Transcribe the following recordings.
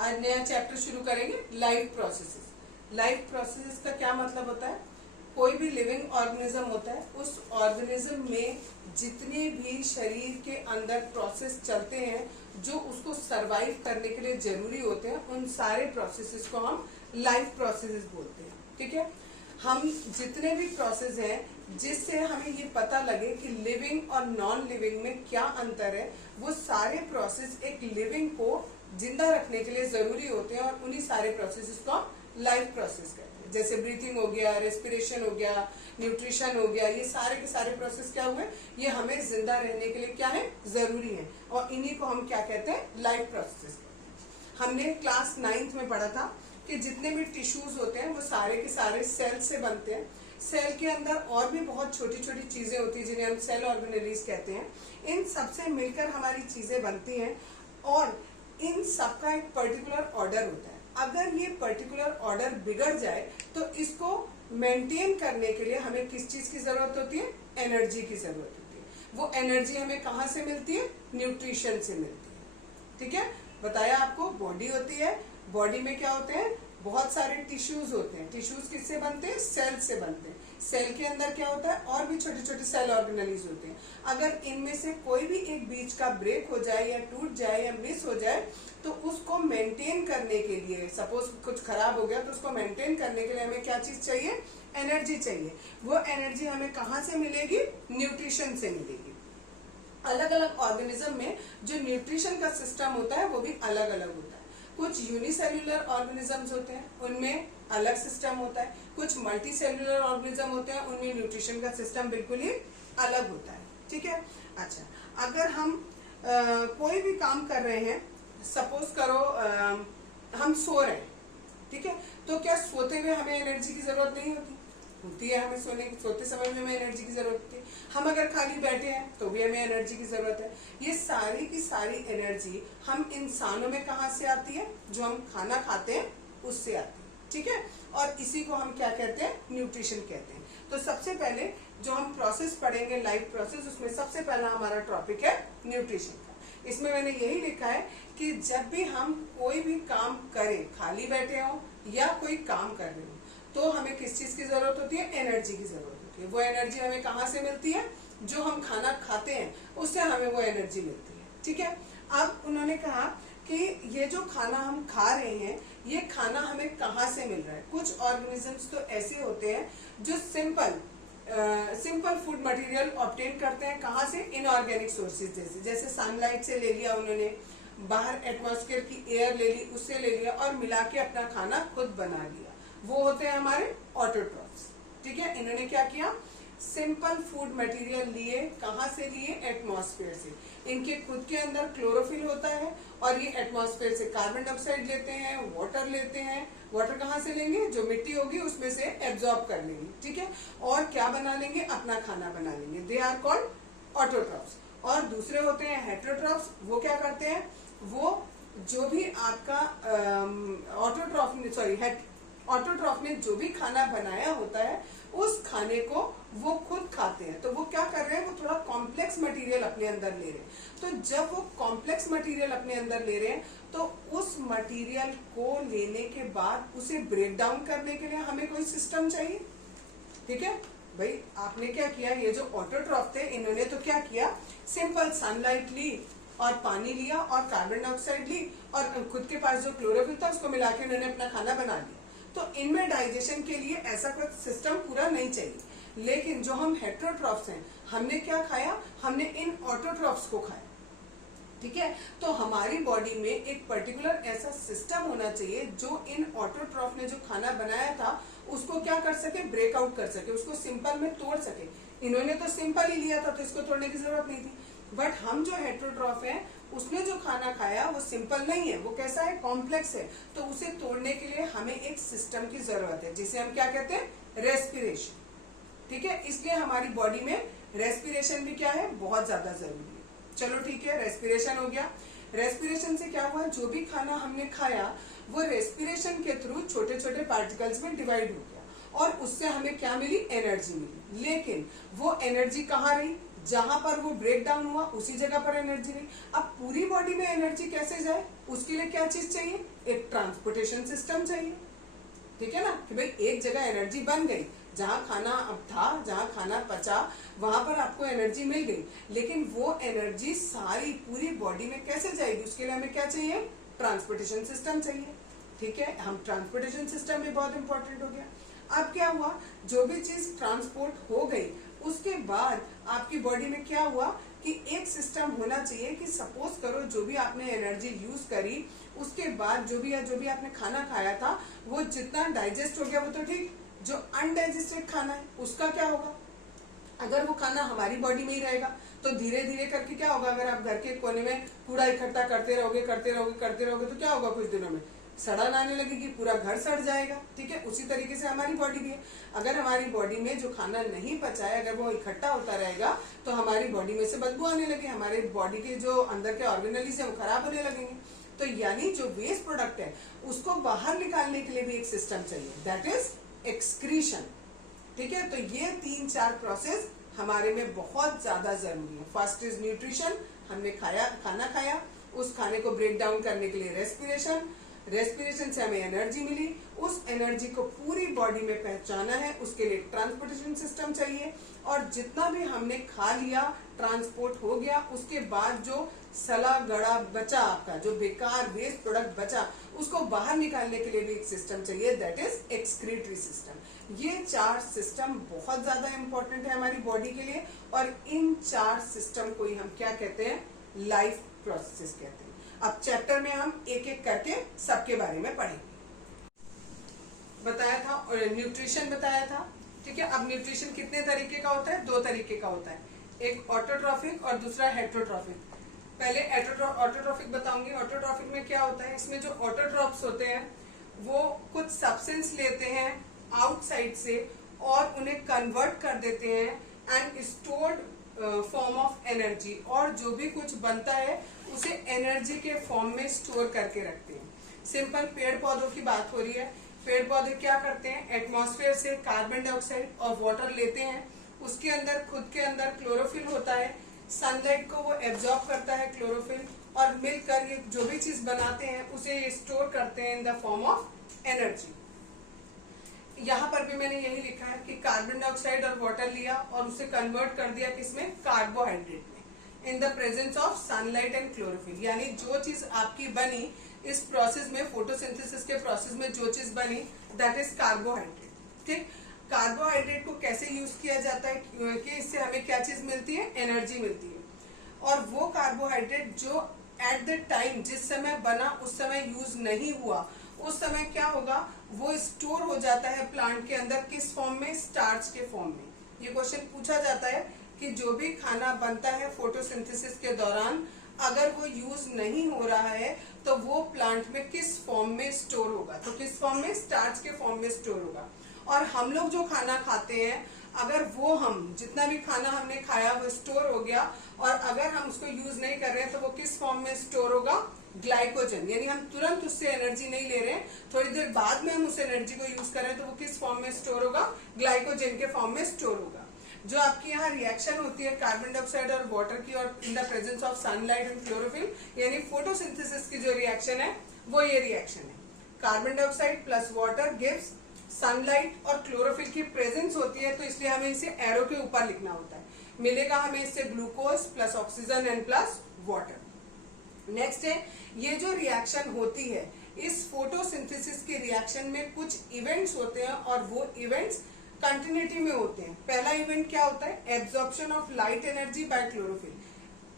आज नया चैप्टर शुरू करेंगे, लाइफ प्रोसेसेस। लाइफ प्रोसेसेस का क्या मतलब होता है? कोई भी लिविंग ऑर्गेनिज्म होता है, उस ऑर्गेनिज्म में जितने भी शरीर के अंदर प्रोसेस चलते हैं जो उसको सरवाइव करने के लिए जरूरी होते हैं, उन सारे प्रोसेसेस को हम लाइफ प्रोसेसेस बोलते हैं। ठीक है, हम जितने भी प्रोसेस हैं जिससे हमें ये पता लगे कि लिविंग और नॉन लिविंग में क्या अंतर है, वो सारे प्रोसेस एक लिविंग को जिंदा रखने के लिए जरूरी होते हैं और उन्हीं सारे प्रोसेस को हम लाइफ प्रोसेस कहते हैं। जैसे ब्रीथिंग हो गया, रेस्पिरेशन हो गया, न्यूट्रिशन हो गया, ये सारे के सारे प्रोसेस क्या हुए, ये हमें जिंदा रहने के लिए क्या है, जरूरी है, और इन्हीं को हम क्या कहते हैं, लाइफ प्रोसेस। हमने क्लास 9th में पढ़ा था कि जितने भी टिश्यूज होते हैं वो सारे के सारे सेल से बनते हैं। सेल के अंदर और भी बहुत छोटी छोटी चीजें होती है जिन्हें हम सेल ऑर्गेनेलीज कहते हैं। इन सबसे मिलकर हमारी चीजें बनती हैं और इन सबका एक पर्टिकुलर ऑर्डर होता है। अगर ये पर्टिकुलर ऑर्डर बिगड़ जाए तो इसको मेंटेन करने के लिए हमें किस चीज की जरूरत होती है, एनर्जी की जरूरत होती है। वो एनर्जी हमें कहाँ से मिलती है, न्यूट्रिशन से मिलती है। ठीक है, बताया आपको, बॉडी होती है, बॉडी में क्या होते हैं, बहुत सारे टिश्यूज होते हैं। टिश्यूज किससे बनते हैं, सेल से बनते हैं। सेल के अंदर क्या होता है, और भी छोटे छोटे सेल ऑर्गेनेलीज होते हैं। अगर इनमें से कोई भी एक बीच का ब्रेक हो जाए या टूट जाए या मिस हो जाए तो उसको मेंटेन करने के लिए, सपोज कुछ खराब हो गया तो उसको मेंटेन करने के लिए हमें क्या चीज चाहिए, एनर्जी चाहिए। वो एनर्जी हमें कहाँ से मिलेगी, न्यूट्रिशन से मिलेगी। अलग अलग ऑर्गेनिज्म में जो न्यूट्रिशन का सिस्टम होता है वो भी अलग अलग होता है। कुछ यूनिसेल्युलर ऑर्गेनिजम्स होते हैं, उनमें अलग सिस्टम होता है। कुछ मल्टी सेल्युलर ऑर्गेनिज्म होते हैं, उनमें न्यूट्रिशन का सिस्टम बिल्कुल ही अलग होता है। ठीक है, अच्छा, अगर हम कोई भी काम कर रहे हैं, सपोज करो हम सो रहे हैं, ठीक है, तो क्या सोते हुए हमें एनर्जी की जरूरत नहीं होती? होती है, हमें सोते समय में हमें एनर्जी की जरूरत होती है। हम अगर खाली बैठे हैं तो भी हमें एनर्जी की जरूरत है। ये सारी की सारी एनर्जी हम इंसानों में कहाँ से आती है, जो हम खाना खाते हैं उससे आती है। ठीक है, और इसी को हम क्या कहते हैं, न्यूट्रिशन कहते हैं। तो सबसे पहले जो हम प्रोसेस पढ़ेंगे, लाइफ प्रोसेस, उसमें सबसे पहला हमारा टॉपिक है न्यूट्रिशन का। इसमें मैंने यही लिखा है कि जब भी हम कोई भी काम करें, खाली बैठे हो या कोई काम कर रहे हो, तो हमें किस चीज की जरूरत होती है, एनर्जी की जरूरत होती है। वो एनर्जी हमें कहाँ से मिलती है, जो हम खाना खाते हैं उससे हमें वो एनर्जी मिलती है। ठीक है, अब उन्होंने कहा कि ये जो खाना हम खा रहे हैं, ये खाना हमें कहाँ से मिल रहा है। कुछ ऑर्गेनिजम्स तो ऐसे होते हैं जो सिंपल फूड मटेरियल ऑब्टेन करते हैं, कहाँ से, इनऑर्गेनिक सोर्सेज जैसे सनलाइट से ले लिया उन्होंने, बाहर एटमॉस्फेयर की एयर ले ली, उससे ले लिया और मिला के अपना खाना खुद बना लिया। वो होते हैं हमारे ऑटोट्रॉफ्स। ठीक है, इन्होंने क्या किया, सिंपल फूड मटेरियल लिए, कहाँ से लिए, एटमॉस्फेयर से। इनके खुद के अंदर क्लोरोफिल होता है और ये एटमॉस्फेयर से कार्बन डाइऑक्साइड लेते हैं, वाटर लेते हैं। वाटर कहाँ से लेंगे, जो मिट्टी होगी उसमें से एब्जॉर्ब कर लेंगे। ठीक है, और क्या बना लेंगे, अपना खाना बना लेंगे। They are called autotrophs. और दूसरे होते हैं हेटेरोट्रॉफ्स। वो क्या करते हैं, वो जो भी आपका ऑटोट्रॉफ ने जो भी खाना बनाया होता है उस खाने को वो खुद खाते हैं। तो वो क्या कर रहे हैं, वो थोड़ा कॉम्प्लेक्स मटेरियल अपने अंदर ले रहे हैं। तो जब वो कॉम्प्लेक्स मटेरियल अपने अंदर ले रहे हैं तो उस मटेरियल को लेने के बाद उसे ब्रेक डाउन करने के लिए हमें कोई सिस्टम चाहिए। ठीक है भाई, आपने क्या किया, ये जो ऑटोट्रॉफ थे इन्होंने तो क्या किया, सिंपल सनलाइट ली और पानी लिया और कार्बन डाइऑक्साइड ली और खुद के पास जो क्लोरोफिल था उसको मिला के उन्होंने अपना खाना बना लिया। तो इनमें डाइजेशन के लिए ऐसा कोई सिस्टम पूरा नहीं चाहिए। लेकिन जो हम हेटेरोट्रॉफ्स हैं, हमने क्या खाया, हमने इन ऑटोट्रॉफ्स को खाया। ठीक है, तो हमारी बॉडी में एक पर्टिकुलर ऐसा सिस्टम होना चाहिए जो इन ऑटोट्रॉफ ने जो खाना बनाया था उसको क्या कर सके, ब्रेकआउट कर सके, उसको सिंपल में तोड़ सके। इन्होंने तो सिंपल ही लिया था तो इसको तोड़ने की जरूरत नहीं थी। बट हम जो हेटेरोट्रॉफ है, उसने जो खाना खाया वो सिंपल नहीं है, वो कैसा है, कॉम्प्लेक्स है। तो उसे तोड़ने के लिए हमें एक सिस्टम की जरूरत है जिसे हम क्या कहते हैं, रेस्पिरेशन। ठीक है, इसलिए हमारी बॉडी में रेस्पिरेशन भी क्या है, बहुत ज्यादा जरूरी है। चलो ठीक है, रेस्पिरेशन हो गया। रेस्पिरेशन से क्या हुआ, जो भी खाना हमने खाया वो रेस्पिरेशन के थ्रू छोटे छोटे पार्टिकल्स में डिवाइड हो गया और उससे हमें क्या मिली, एनर्जी मिली। लेकिन वो एनर्जी कहाँ रही, जहां पर वो ब्रेक डाउन हुआ उसी जगह पर एनर्जी नहीं। अब पूरी बॉडी में एनर्जी कैसे जाए, उसके लिए क्या चीज चाहिए, एक ट्रांसपोर्टेशन सिस्टम चाहिए। ठीक है ना, कि भाई एक जगह एनर्जी बन गई, जहां खाना अब था, जहां खाना पचा, वहां पर आपको एनर्जी मिल गई, लेकिन वो एनर्जी सारी पूरी बॉडी में कैसे जाएगी, उसके लिए हमें क्या चाहिए, ट्रांसपोर्टेशन सिस्टम चाहिए। ठीक है, हम ट्रांसपोर्टेशन सिस्टम भी बहुत इंपॉर्टेंट हो गया। अब क्या हुआ, जो भी चीज ट्रांसपोर्ट हो गई उसके बाद आपकी बॉडी में क्या हुआ कि एक सिस्टम होना चाहिए कि सपोज करो जो भी आपने एनर्जी यूज करी उसके बाद जो भी आपने खाना खाया था वो जितना डाइजेस्ट हो गया वो तो ठीक, जो अनडाइजेस्टेड खाना है उसका क्या होगा। अगर वो खाना हमारी बॉडी में ही रहेगा तो धीरे धीरे करके क्या होगा, अगर आप घर के कोने में कूड़ा इकट्ठा करते रहोगे तो क्या होगा, कुछ दिनों में सड़न आने लगेगी, पूरा घर सड़ जाएगा। ठीक है, उसी तरीके से हमारी बॉडी भी है। अगर हमारी बॉडी में जो खाना नहीं पचा है अगर वो इकट्ठा होता रहेगा तो हमारी बॉडी में से बदबू आने लगे, हमारे बॉडी के जो अंदर के ऑर्गेनलीज है वो खराब होने लगेंगे। तो यानी जो वेस्ट प्रोडक्ट है उसको बाहर निकालने के लिए भी एक सिस्टम चाहिए, दैट इज एक्सक्रीशन। ठीक है, तो ये 3-4 प्रोसेस हमारे में बहुत ज्यादा जरूरी है। फर्स्ट इज न्यूट्रिशन, हमने खाना खाया, उस खाने को ब्रेक डाउन करने के लिए रेस्पिरेशन से हमें एनर्जी मिली, उस एनर्जी को पूरी बॉडी में पहुंचाना है, उसके लिए ट्रांसपोर्टेशन सिस्टम चाहिए, और जितना भी हमने खा लिया ट्रांसपोर्ट हो गया, उसके बाद जो सला गड़ा बचा, आपका जो बेकार वेस्ट प्रोडक्ट बचा उसको बाहर निकालने के लिए भी एक सिस्टम चाहिए, दैट इज एक्सक्रीटरी सिस्टम। ये 4 सिस्टम बहुत ज्यादा इंपॉर्टेंट है हमारी बॉडी के लिए, और इन 4 सिस्टम को ही हम क्या कहते हैं, लाइफ प्रोसेसेस कहते हैं। अब चैप्टर में हम एक एक करके सबके बारे में पढ़ेंगे। बताया था न्यूट्रिशन बताया था। ठीक है, अब न्यूट्रिशन कितने तरीके का होता है, 2 तरीके का होता है, एक ऑटोट्रॉफिक और दूसरा हेट्रोट्रॉफिक। पहले ऑटोट्रॉफिक बताऊंगी। ऑटोट्रॉफिक में क्या होता है, इसमें जो ऑटोट्रॉफ्स होते हैं वो कुछ सब्सटेंस लेते हैं आउटसाइड से और उन्हें कन्वर्ट कर देते हैं and stored form of energy, और जो भी कुछ बनता है उसे एनर्जी के फॉर्म में स्टोर करके रखते हैं। सिंपल पेड़ पौधों की बात हो रही है। पेड़ पौधे क्या करते हैं, एटमॉस्फेयर से कार्बन डाइऑक्साइड और वाटर लेते हैं, उसके अंदर खुद के अंदर क्लोरोफिल होता है, सनलाइट को वो एब्जॉर्ब करता है क्लोरोफिल, और मिलकर ये जो भी चीज बनाते हैं उसे ये स्टोर करते हैं in the form of energy. यहाँ पर भी मैंने यही लिखा है कि कार्बन डाइऑक्साइड और वाटर लिया और उसे कन्वर्ट कर दिया किसमें, कार्बोहाइड्रेट में, in the presence of sunlight and chlorophyll. यानी जो चीज आपकी बनी इस प्रोसेस में, फोटोसिंथेसिस के प्रोसेस में जो चीज बनी दैट इज कार्बोहाइड्रेट। ठीक, कार्बोहाइड्रेट को कैसे यूज किया जाता है कि इससे हमें क्या चीज मिलती है, एनर्जी मिलती है। और वो कार्बोहाइड्रेट जो एट द टाइम जिस समय बना उस समय यूज नहीं हुआ, उस समय क्या होगा, वो स्टोर हो जाता है प्लांट के अंदर, किस फॉर्म में, स्टार्च के फॉर्म में। ये क्वेश्चन पूछा जाता है कि जो भी खाना बनता है फोटोसिंथेसिस के दौरान अगर वो यूज नहीं हो रहा है तो वो प्लांट में किस फॉर्म में स्टोर होगा, तो किस फॉर्म में, स्टार्च के फॉर्म में स्टोर होगा। और हम लोग जो खाना खाते हैं अगर वो हम जितना भी खाना हमने खाया वो स्टोर हो गया और अगर हम उसको यूज नहीं कर रहे हैं तो वो किस फॉर्म में स्टोर होगा, ग्लाइकोजन। यानी हम तुरंत उससे एनर्जी नहीं ले रहे हैं, थोड़ी देर बाद में हम उस एनर्जी को यूज कर रहे हैं तो वो किस फॉर्म में स्टोर होगा, ग्लाइकोजन के फॉर्म में स्टोर होगा। जो आपकी यहाँ रिएक्शन होती है कार्बन डाइऑक्साइड और वाटर की और in the presence of sunlight and chlorophyll, यानी फोटोसिंथेसिस की जो रिएक्शन है वो ये रिएक्शन है। Carbon dioxide plus water gives sunlight और क्लोरोफिल की प्रेजेंस होती है, तो इसलिए हमें इसे एरो के ऊपर लिखना होता है। मिलेगा हमें इससे glucose plus oxygen and plus water. Next है, ये जो रिएक्शन होती है इस फोटोसिंथेसिस की रिएक्शन में कुछ इवेंट्स होते हैं और वो इवेंट्स कंटिन्यूटी में होते हैं। पहला इवेंट क्या होता है, absorption of light energy by chlorophyll.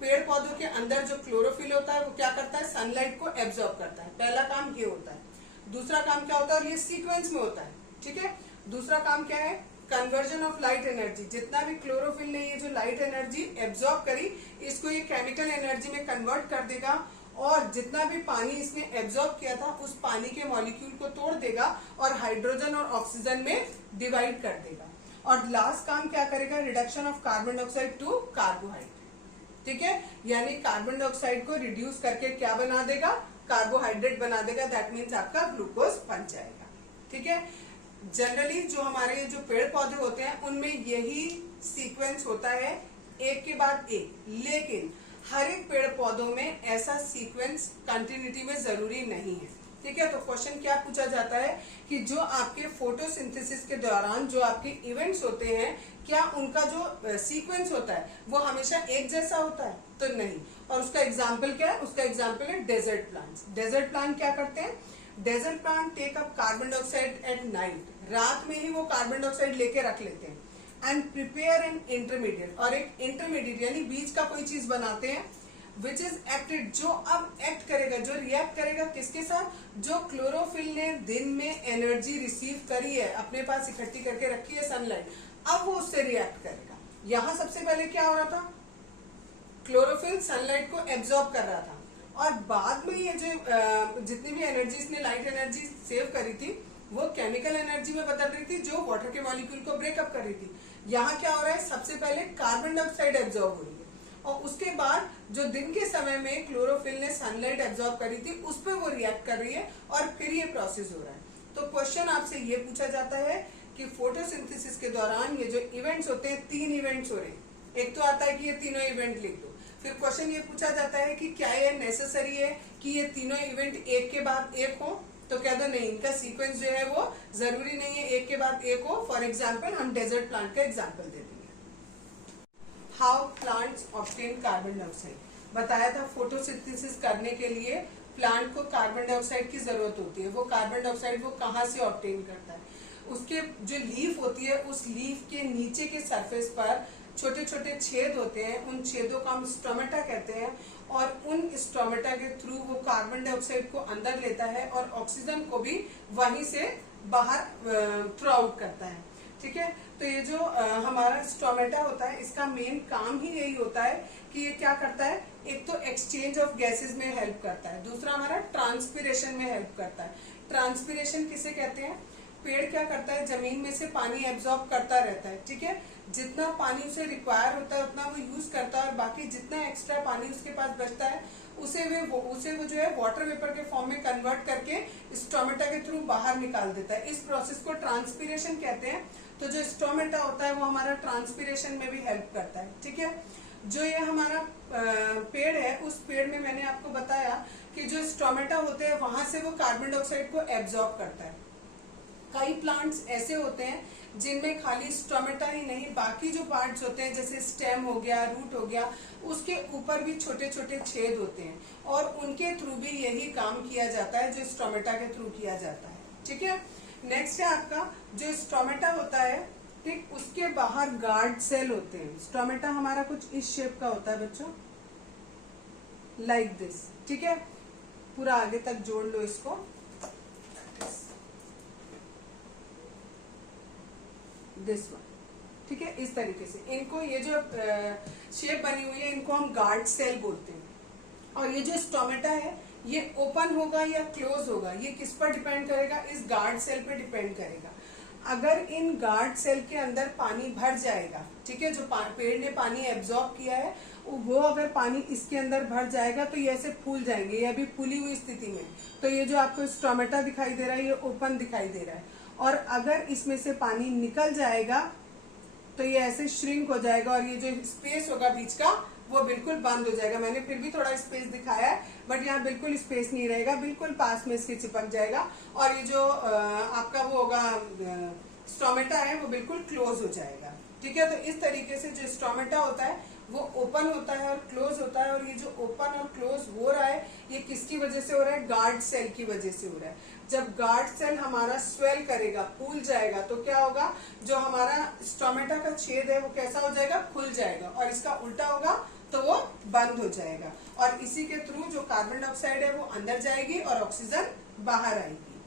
पेड़ पौधों के अंदर जो क्लोरोफिल होता है वो क्या करता है, सनलाइट को एब्जॉर्ब करता है। पहला काम ये होता है। दूसरा काम क्या होता है, और ये सीक्वेंस में होता है, ठीक है। दूसरा काम क्या है, कन्वर्जन ऑफ लाइट एनर्जी। जितना भी क्लोरोफिल ने ये जो लाइट एनर्जी एब्जॉर्ब करी इसको ये केमिकल एनर्जी में कन्वर्ट कर देगा और जितना भी पानी इसने एब्जॉर्ब किया था उस पानी के मॉलिक्यूल को तोड़ देगा और हाइड्रोजन और ऑक्सीजन में डिवाइड कर देगा। और लास्ट काम क्या करेगा, reduction of carbon dioxide to carbohydrate. ठीक है, यानी कार्बन डाइऑक्साइड को रिड्यूस करके क्या बना देगा, कार्बोहाइड्रेट बना देगा। दैट मीन्स आपका ग्लूकोज बन जाएगा। ठीक है, जनरली जो हमारे जो पेड़ पौधे होते हैं उनमें यही सीक्वेंस होता है एक के बाद एक, लेकिन हर एक पेड़ पौधों में ऐसा सीक्वेंस कंटिन्यूटी में जरूरी नहीं है। ठीक है, तो क्वेश्चन क्या पूछा जाता है कि जो आपके फोटोसिंथेसिस के दौरान जो आपके इवेंट्स होते हैं, क्या उनका जो सीक्वेंस होता है वो हमेशा एक जैसा होता है? तो नहीं। और उसका एग्जाम्पल क्या है? उसका एग्जाम्पल है डेजर्ट प्लांट्स। डेजर्ट प्लांट क्या करते हैं? Desert plant take up carbon dioxide at night, रात में ही वो कार्बन डाइऑक्साइड लेके रख लेते हैं, एंड प्रिपेयर एन इंटरमीडिएट, और एक इंटरमीडिएट यानी बीच का कोई चीज बनाते हैं, विच इज एक्टेड, जो अब एक्ट करेगा, जो रिएक्ट करेगा किसके साथ? जो क्लोरोफिल ने दिन में एनर्जी रिसीव करी है, अपने पास इकट्ठी करके रखी है सनलाइट, अब वो उससे रिएक्ट करेगा। यहां सबसे पहले क्या हो रहा था? क्लोरोफिल सनलाइट को एब्जॉर्ब कर रहा था, और बाद में ये जो जितनी भी एनर्जी इसने लाइट एनर्जी सेव करी थी वो केमिकल एनर्जी में बदल रही थी, जो वाटर के मॉलिक्यूल को ब्रेकअप कर रही थी। यहाँ क्या हो रहा है? सबसे पहले कार्बन डाइऑक्साइड एब्जॉर्ब हो रही है, और उसके बाद जो दिन के समय में क्लोरोफिल ने सनलाइट एब्जॉर्ब करी थी उस पर वो रिएक्ट कर रही है, और फिर ये प्रोसेस हो रहा है। तो क्वेश्चन आपसे ये पूछा जाता है कि फोटोसिंथेसिस के दौरान ये जो इवेंट्स होते हैं, 3 इवेंट्स हो रहे हैं। एक तो आता है कि ये तीनों इवेंट लिख दो, फिर क्वेश्चन ये पूछा जाता है कि क्या ये नेसेसरी है कि ये तीनों इवेंट एक के बाद एक हो? तो कह दो नहीं, इनका सीक्वेंस जो है वो जरूरी नहीं है एक के बाद एक हो। फॉर एग्जाम्पल हम डेजर्ट प्लांट का एग्जाम्पल दे देंगे। How plants obtain carbon dioxide, बताया था फोटोसिंथेसिस करने के लिए प्लांट को कार्बन डाइऑक्साइड की जरूरत होती है। वो कार्बन डाइऑक्साइड वो कहाँ से ऑब्टेन करता है? उसके जो लीफ होती है, उस लीफ के नीचे के सरफेस पर छोटे छोटे छेद होते हैं, उन छेदों को हम स्टोमेटा कहते हैं, और उन स्टोमेटा के थ्रू वो कार्बन डाइऑक्साइड को अंदर लेता है और ऑक्सीजन को भी वहीं से बाहर थ्रो आउट करता है। ठीक है, तो ये जो हमारा स्टोमेटा होता है, इसका मेन काम ही यही होता है कि ये क्या करता है? एक तो एक्सचेंज ऑफ गैसेस में हेल्प करता है, दूसरा हमारा ट्रांसपिरेशन में हेल्प करता है। ट्रांसपिरेशन किसे कहते हैं? पेड़ क्या करता है? जमीन में से पानी एब्जॉर्ब करता रहता है। ठीक है, जितना पानी उसे रिक्वायर होता है उतना वो यूज करता है, और बाकी जितना एक्स्ट्रा पानी उसके पास बचता है उसे वो जो है वाटर वेपर के फॉर्म में कन्वर्ट करके स्टोमेटा के थ्रू बाहर निकाल देता है। इस प्रोसेस को ट्रांसपिरेशन कहते हैं। तो जो स्टोमेटा होता है वो हमारा ट्रांसपिरेशन में भी हेल्प करता है। ठीक है, जो ये हमारा पेड़ है, उस पेड़ में मैंने आपको बताया कि जो स्टोमेटा होते हैं वहां से वो कार्बन डाइऑक्साइड को एब्जॉर्ब करता है। कई प्लांट्स ऐसे होते हैं जिनमें खाली स्टोमेटा ही नहीं, बाकी जो पार्ट्स होते हैं जैसे स्टेम हो गया, रूट हो गया, उसके ऊपर भी छोटे छोटे छेद होते हैं, और उनके थ्रू भी यही काम किया जाता है जो स्टोमेटा के थ्रू किया जाता है। ठीक है, नेक्स्ट है आपका जो स्टोमेटा होता है, ठीक, उसके बाहर गार्ड सेल होते हैं। स्टोमेटा हमारा कुछ इस शेप का होता है बच्चों, लाइक दिस। ठीक है, पूरा आगे तक जोड़ लो इसको, दिस वन। ठीक है, इस तरीके से इनको, ये जो शेप बनी हुई है, इनको हम गार्ड सेल बोलते हैं। और ये जो स्टोमेटा है ये ओपन होगा या क्लोज होगा, ये किस पर डिपेंड करेगा? इस गार्ड सेल पे डिपेंड करेगा। अगर इन गार्ड सेल के अंदर पानी भर जाएगा, ठीक है, जो पेड़ ने पानी एब्जॉर्ब किया है वो अगर पानी इसके अंदर भर जाएगा तो ये ऐसे फूल जाएंगे, ये अभी फूली हुई स्थिति में। तो ये जो आपको स्टोमेटा दिखाई दे रहा है ये ओपन दिखाई दे रहा है, और अगर इसमें से पानी निकल जाएगा तो ये ऐसे श्रिंक हो जाएगा, और ये जो स्पेस होगा बीच का वो बिल्कुल बंद हो जाएगा। मैंने फिर भी थोड़ा स्पेस दिखाया है, बट यहाँ बिल्कुल स्पेस नहीं रहेगा, बिल्कुल पास में इसके चिपक जाएगा, और ये जो आपका वो होगा स्टोमेटा है वो बिल्कुल क्लोज हो जाएगा। ठीक है, तो इस तरीके से जो स्टोमेटा होता है वो ओपन होता है और क्लोज होता है, और ये जो ओपन और क्लोज हो रहा है ये किसकी वजह से हो रहा है? गार्ड सेल की वजह से हो रहा है। जब गार्ड सेल हमारा स्वेल करेगा, फूल जाएगा, तो क्या होगा? जो हमारा स्टोमेटा का छेद है वो कैसा हो जाएगा? खुल जाएगा, और इसका उल्टा होगा तो वो बंद हो जाएगा, और इसी के थ्रू जो कार्बन डाइऑक्साइड है वो अंदर जाएगी और ऑक्सीजन बाहर आएगी।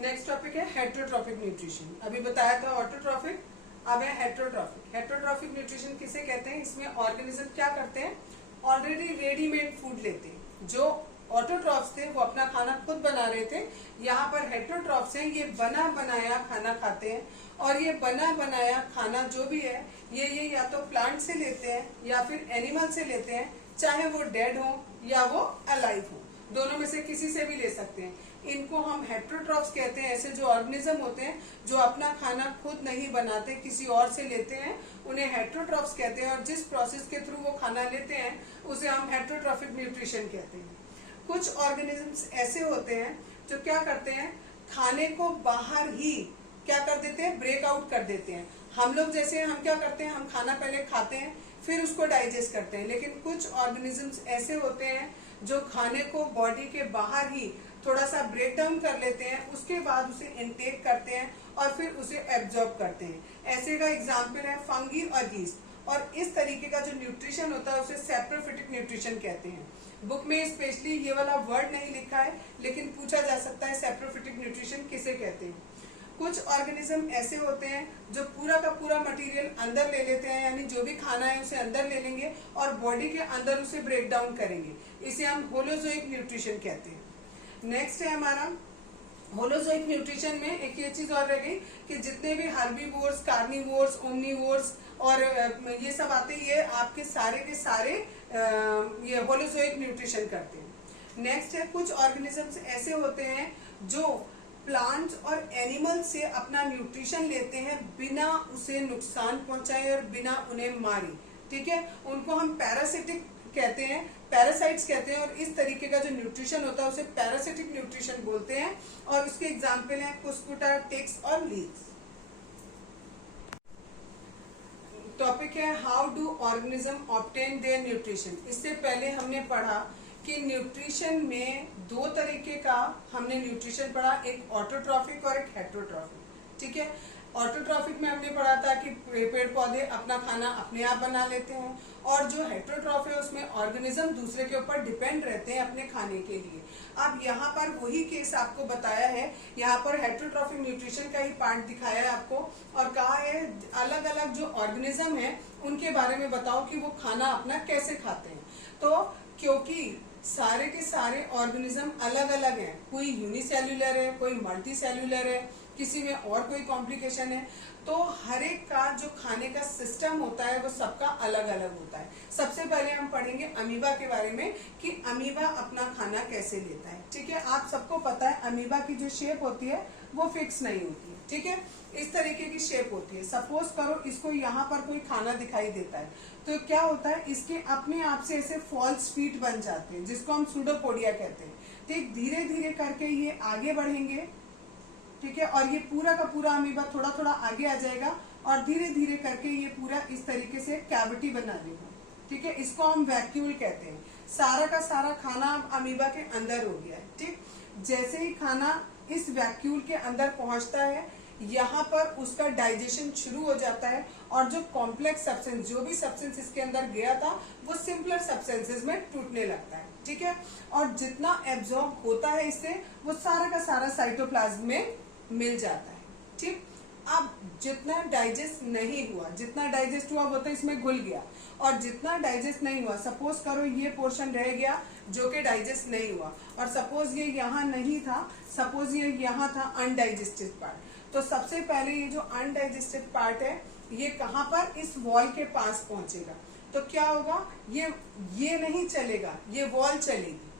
नेक्स्ट टॉपिक है हेटरोट्रॉफिक न्यूट्रिशन। अभी बताया था ऑटोट्रॉफिक, अब है हेटरोट्रॉफिक। हेटरोट्रॉफिक न्यूट्रिशन किसे कहते हैं? इसमें ऑर्गेनिज्म क्या करते हैं? ऑलरेडी रेडीमेड फूड लेते हैं। जो ऑटोट्रॉफ्स थे वो अपना खाना खुद बना रहे थे, यहाँ पर हेटरोट्रॉफ्स हैं, ये बना बनाया खाना खाते हैं, और ये बना बनाया खाना जो भी है ये या तो प्लांट से लेते हैं या फिर एनिमल से लेते हैं, चाहे वो डेड हो या वो अलाइव हो। दोनों में से किसी से भी ले सकते हैं। इनको हम हेट्रोट्रॉफ्स कहते हैं। ऐसे जो ऑर्गेनिज्म होते हैं जो अपना खाना खुद नहीं बनाते, किसी और से लेते हैं, उन्हें हेट्रोट्रॉफ्स कहते हैं। और जिस प्रोसेस के थ्रू वो खाना लेते हैं उसे हम हेट्रोट्रॉफिक न्यूट्रिशन कहते हैं। कुछ ऑर्गेनिजम्स ऐसे होते हैं जो क्या करते हैं, खाने को बाहर ही क्या कर देते हैं, ब्रेक आउट कर देते हैं। हम लोग जैसे हम क्या करते हैं, हम खाना पहले खाते हैं फिर उसको डाइजेस्ट करते हैं, लेकिन कुछ ऑर्गेनिजम्स ऐसे होते हैं जो खाने को बॉडी के बाहर ही थोड़ा सा ब्रेक डाउन कर लेते हैं, उसके बाद उसे इनटेक करते हैं और फिर उसे एब्जॉर्ब करते हैं। ऐसे का एग्जाम्पल है फंगी और यीस्ट। और इस तरीके का जो न्यूट्रिशन होता है उसे सैप्रोफिटिक न्यूट्रिशन कहते हैं। बुक में स्पेशली ये वाला वर्ड नहीं लिखा है, लेकिन पूछा जा सकता है सैप्रोफिटिक न्यूट्रिशन किसे कहते हैं। कुछ ऑर्गेनिज्म ऐसे होते हैं जो पूरा का पूरा मटेरियल अंदर ले लेते हैं, यानी जो भी खाना है उसे अंदर ले लेंगे और बॉडी के अंदर उसे ब्रेक डाउन करेंगे। इसे हम होलोजोइक न्यूट्रिशन कहते हैं। नेक्स्ट है हमारा होलोजोइक न्यूट्रिशन में एक ये चीज और रह गई कि जितने भी हर्बीवोर्स, कार्निवोर्स, ओमनीवोर्स और ये सब आते हैं, ये आपके सारे के सारे ये होलोजोइक न्यूट्रिशन करते हैं। नेक्स्ट है कुछ ऑर्गेनिजम्स ऐसे होते हैं जो प्लांट्स और एनिमल्स से अपना न्यूट्रिशन लेते हैं बिना उसे नुकसान पहुंचाए और बिना उन्हें मारे, ठीक है। उनको हम पैरासिटिक कहते हैं, पैरासाइट्स कहते हैं। और इस तरीके का जो न्यूट्रिशन होता है उसे पैरासिटिक न्यूट्रिशन बोलते हैं। और उसके एग्जाम्पल हैं कुस्कुटा, टिक्स और लीव्स। टॉपिक है how do organism obtain their nutrition. इससे पहले हमने पढ़ा कि न्यूट्रिशन में दो तरीके का हमने न्यूट्रिशन पढ़ा, एक ऑटोट्रॉफिक और एक हेट्रोट्रॉफिक, ठीक है। ऑटोट्रॉफिक में हमने पढ़ा था कि पेड़ पौधे अपना खाना अपने आप बना लेते हैं, और जो हेट्रोट्रॉफिक है उसमें ऑर्गेनिज्म दूसरे के ऊपर डिपेंड रहते हैं अपने खाने के लिए। अब यहाँ पर वही केस आपको बताया है, यहाँ पर हेट्रोट्रॉफिक न्यूट्रिशन का ही पार्ट दिखाया है आपको और कहा है अलग अलग जो ऑर्गेनिज्म है उनके बारे में बताओ कि वो खाना अपना कैसे खाते हैं। तो क्योंकि सारे के सारे ऑर्गेनिज्म अलग अलग हैं, कोई यूनिसेल्युलर है, कोई मल्टी सेल्युलर है, किसी में और कोई कॉम्प्लिकेशन है, तो हर एक का जो खाने का सिस्टम होता है वो सबका अलग अलग होता है। सबसे पहले हम पढ़ेंगे अमीबा के बारे में कि अमीबा अपना खाना कैसे लेता है, ठीक है। आप सबको पता है अमीबा की जो शेप होती है वो फिक्स नहीं होती है, ठीक है। इस तरीके की शेप होती है। सपोज करो इसको यहाँ पर कोई खाना दिखाई देता है तो क्या होता है, इसके अपने आप से ऐसे फॉल्स फीट बन जाते हैं जिसको हम सूडोपोडिया कहते हैं, ठीक। धीरे धीरे करके ये आगे बढ़ेंगे, ठीक है, और ये पूरा का पूरा अमीबा थोड़ा थोड़ा आगे आ जाएगा और धीरे धीरे करके ये पूरा इस तरीके से कैविटी बना लेगा, ठीक है। इसको हम वैक्यूल कहते हैं। सारा का सारा खाना अमीबा के अंदर हो गया है, ठीक। जैसे ही खाना इस वैक्यूल के अंदर पहुंचता है, यहाँ पर उसका डाइजेशन शुरू हो जाता है और जो कॉम्प्लेक्स सब्सटेंस, जो भी सब्सटेंस इसके अंदर गया था वो सिंपलर सब्सटेंसेस में टूटने लगता है, ठीक है। और जितना एब्जॉर्ब होता है इससे वो सारा का सारा साइटोप्लाज्म में मिल जाता है, ठीक। अब जितना डाइजेस्ट नहीं हुआ, जितना डाइजेस्ट हुआ वो तो इसमें घुल गया, और जितना डाइजेस्ट नहीं हुआ, सपोज करो ये पोर्शन रह गया जो कि डाइजेस्ट नहीं हुआ, और सपोज ये यहाँ नहीं था, सपोज ये यहाँ था अनडाइजेस्टेड पार्ट, तो सबसे पहले ये जो अनडाइजेस्टेड पार्ट है ये कहाँ पर, इस वॉल के पास पहुंचेगा। तो क्या होगा, ये नहीं चलेगा, ये वॉल चलेगी,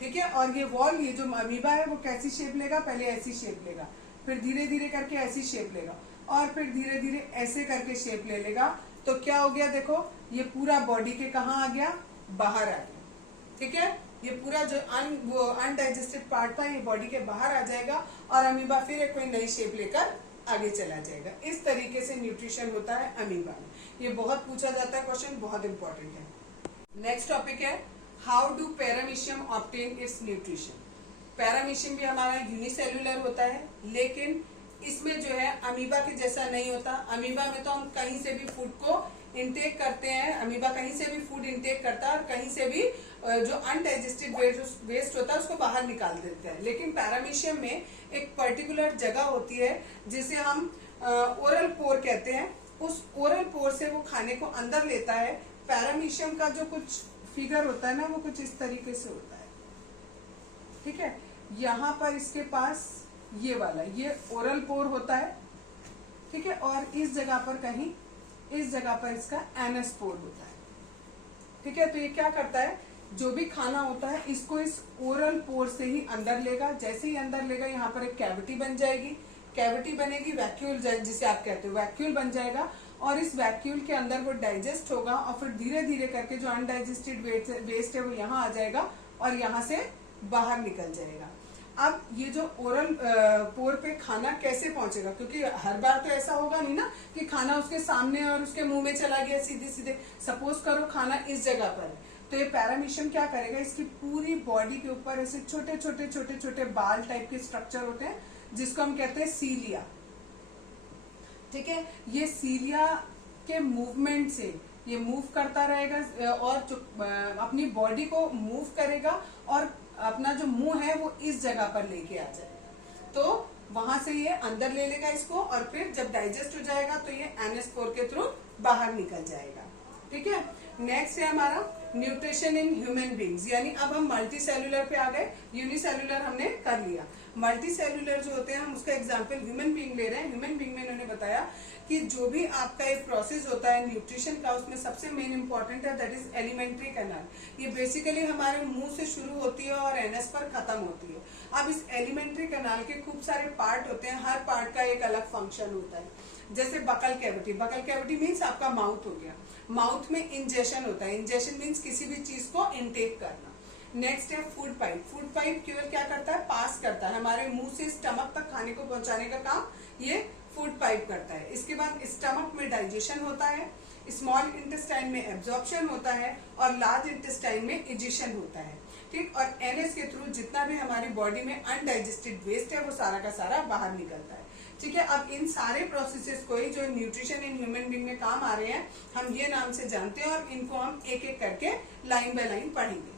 ठीक है। और ये वॉल, ये जो अमीबा है वो कैसी शेप लेगा, पहले ऐसी शेप लेगा, फिर धीरे धीरे करके ऐसी शेप लेगा, और फिर धीरे धीरे ऐसे करके शेप ले लेगा। तो क्या हो गया, देखो ये पूरा बॉडी के कहाँ आ गया, बाहर आ गया, ठीक है। ये पूरा जो अनडाइजेस्टेड पार्ट था ये बॉडी के बाहर आ जाएगा और अमीबा फिर एक कोई नई शेप लेकर आगे चला जाएगा। इस तरीके से न्यूट्रिशन होता है अमीबा में। ये बहुत पूछा जाता है क्वेश्चन, बहुत इंपॉर्टेंट है। नेक्स्ट टॉपिक है how do paramecium obtain it's nutrition. Paramecium भी हमारा यूनिसेल्युलर होता है, लेकिन इसमें जो है अमीबा के जैसा नहीं होता। अमीबा में तो हम कहीं से भी फूड को इनटेक करते हैं, अमीबा कहीं से भी फूड इनटेक करता है और कहीं से भी जो अनडाइजेस्टेड वेस्ट होता है उसको बाहर निकाल देते हैं। लेकिन पैरामीशियम में एक पर्टिकुलर जगह होती है जिसे हम ओरल पोर कहते हैं, उस ओरल पोर से वो खाने को अंदर लेता है। पैरामीशियम का जो कुछ फिगर होता है ना वो कुछ इस तरीके से होता है, ठीक है। यहाँ पर इसके पास ये वाला ये ओरल पोर होता है, ठीक है, और इस जगह पर कहीं इस जगह पर इसका एनस पोर होता है, ठीक है। तो ये क्या करता है, जो भी खाना होता है इसको इस ओरल पोर से ही अंदर लेगा। जैसे ही अंदर लेगा यहाँ पर एक कैविटी बन जाएगी, कैविटी बनेगी, वैक्यूल जिसे आप कहते हो वैक्यूल बन जाएगा, और इस वैक्यूल के अंदर वो डाइजेस्ट होगा और फिर धीरे धीरे करके जो अनडाइजेस्टेड वेस्ट है वो यहाँ आ जाएगा और यहाँ से बाहर निकल जाएगा। अब ये जो ओरल पोर पे खाना कैसे पहुंचेगा, क्योंकि हर बार तो ऐसा होगा नहीं ना कि खाना उसके सामने और उसके मुंह में चला गया सीधे सीधे। सपोज करो खाना इस जगह पर है, तो ये पैरामीशियम क्या करेगा, इसकी पूरी बॉडी के ऊपर ऐसे छोटे छोटे छोटे छोटे बाल टाइप के स्ट्रक्चर होते हैं जिसको हम कहते हैं सीलिया। ठीक है, ये सीलिया के मूवमेंट से ये मूव करता रहेगा और जो अपनी बॉडी को मूव करेगा और अपना जो मुंह है वो इस जगह पर लेके आ जाएगा। तो वहां से ये अंदर ले लेगा इसको और फिर जब डाइजेस्ट हो जाएगा तो ये एनएस पोर के थ्रू बाहर निकल जाएगा। ठीक है, नेक्स्ट है हमारा न्यूट्रिशन इन ह्यूमन बींग्स, यानी अब हम मल्टी सेल्यूलर पे आ गए। यूनिसेल्यूलर हमने कर लिया, मल्टी सेल्यूलर जो होते हैं हम उसका एग्जांपल ह्यूमन बींग ले रहे हैं। ह्यूमन बींग में इन्होंने बताया कि जो भी आपका एक प्रोसेस होता है न्यूट्रिशन का, उसमें सबसे मेन इंपॉर्टेंट है दैट इज एलिमेंट्री कैनाल। ये बेसिकली हमारे मुंह से शुरू होती है और एनएस पर खत्म होती है। अब इस एलिमेंट्री कैनाल के खूब सारे पार्ट होते हैं, हर पार्ट का एक अलग फंक्शन होता है। जैसे buccal cavity, buccal cavity means आपका माउथ हो गया, माउथ में इंजेशन होता है, इंजेशन मीन्स किसी भी चीज को इनटेक करना। नेक्स्ट है फूड पाइप, फूड पाइप केवल क्या करता है, पास करता है, हमारे मुंह से स्टमक तक खाने को पहुंचाने का काम ये फूड पाइप करता है। इसके बाद स्टमक में डाइजेशन होता है, स्मॉल इंटेस्टाइन में एब्जॉर्प्शन होता है और लार्ज इंटेस्टाइन में इजिशन होता है। ठीक, और एनएस के थ्रू जितना भी हमारी बॉडी में अनडाइजेस्टेड वेस्ट है वो सारा का सारा बाहर निकलता है। ठीक है, अब इन सारे प्रोसेसेस को ही जो न्यूट्रिशन इन ह्यूमन बीइंग में काम आ रहे हैं हम ये नाम से जानते हैं और इनको हम एक एक करके लाइन बाय लाइन पढ़ेंगे।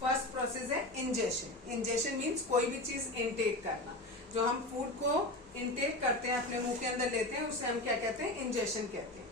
फर्स्ट प्रोसेस है इंजेशन। इंजेशन मीन्स कोई भी चीज इनटेक करना, जो हम फूड को इनटेक करते हैं अपने मुंह के अंदर लेते हैं उसे हम क्या कहते हैं, इंजेशन कहते हैं।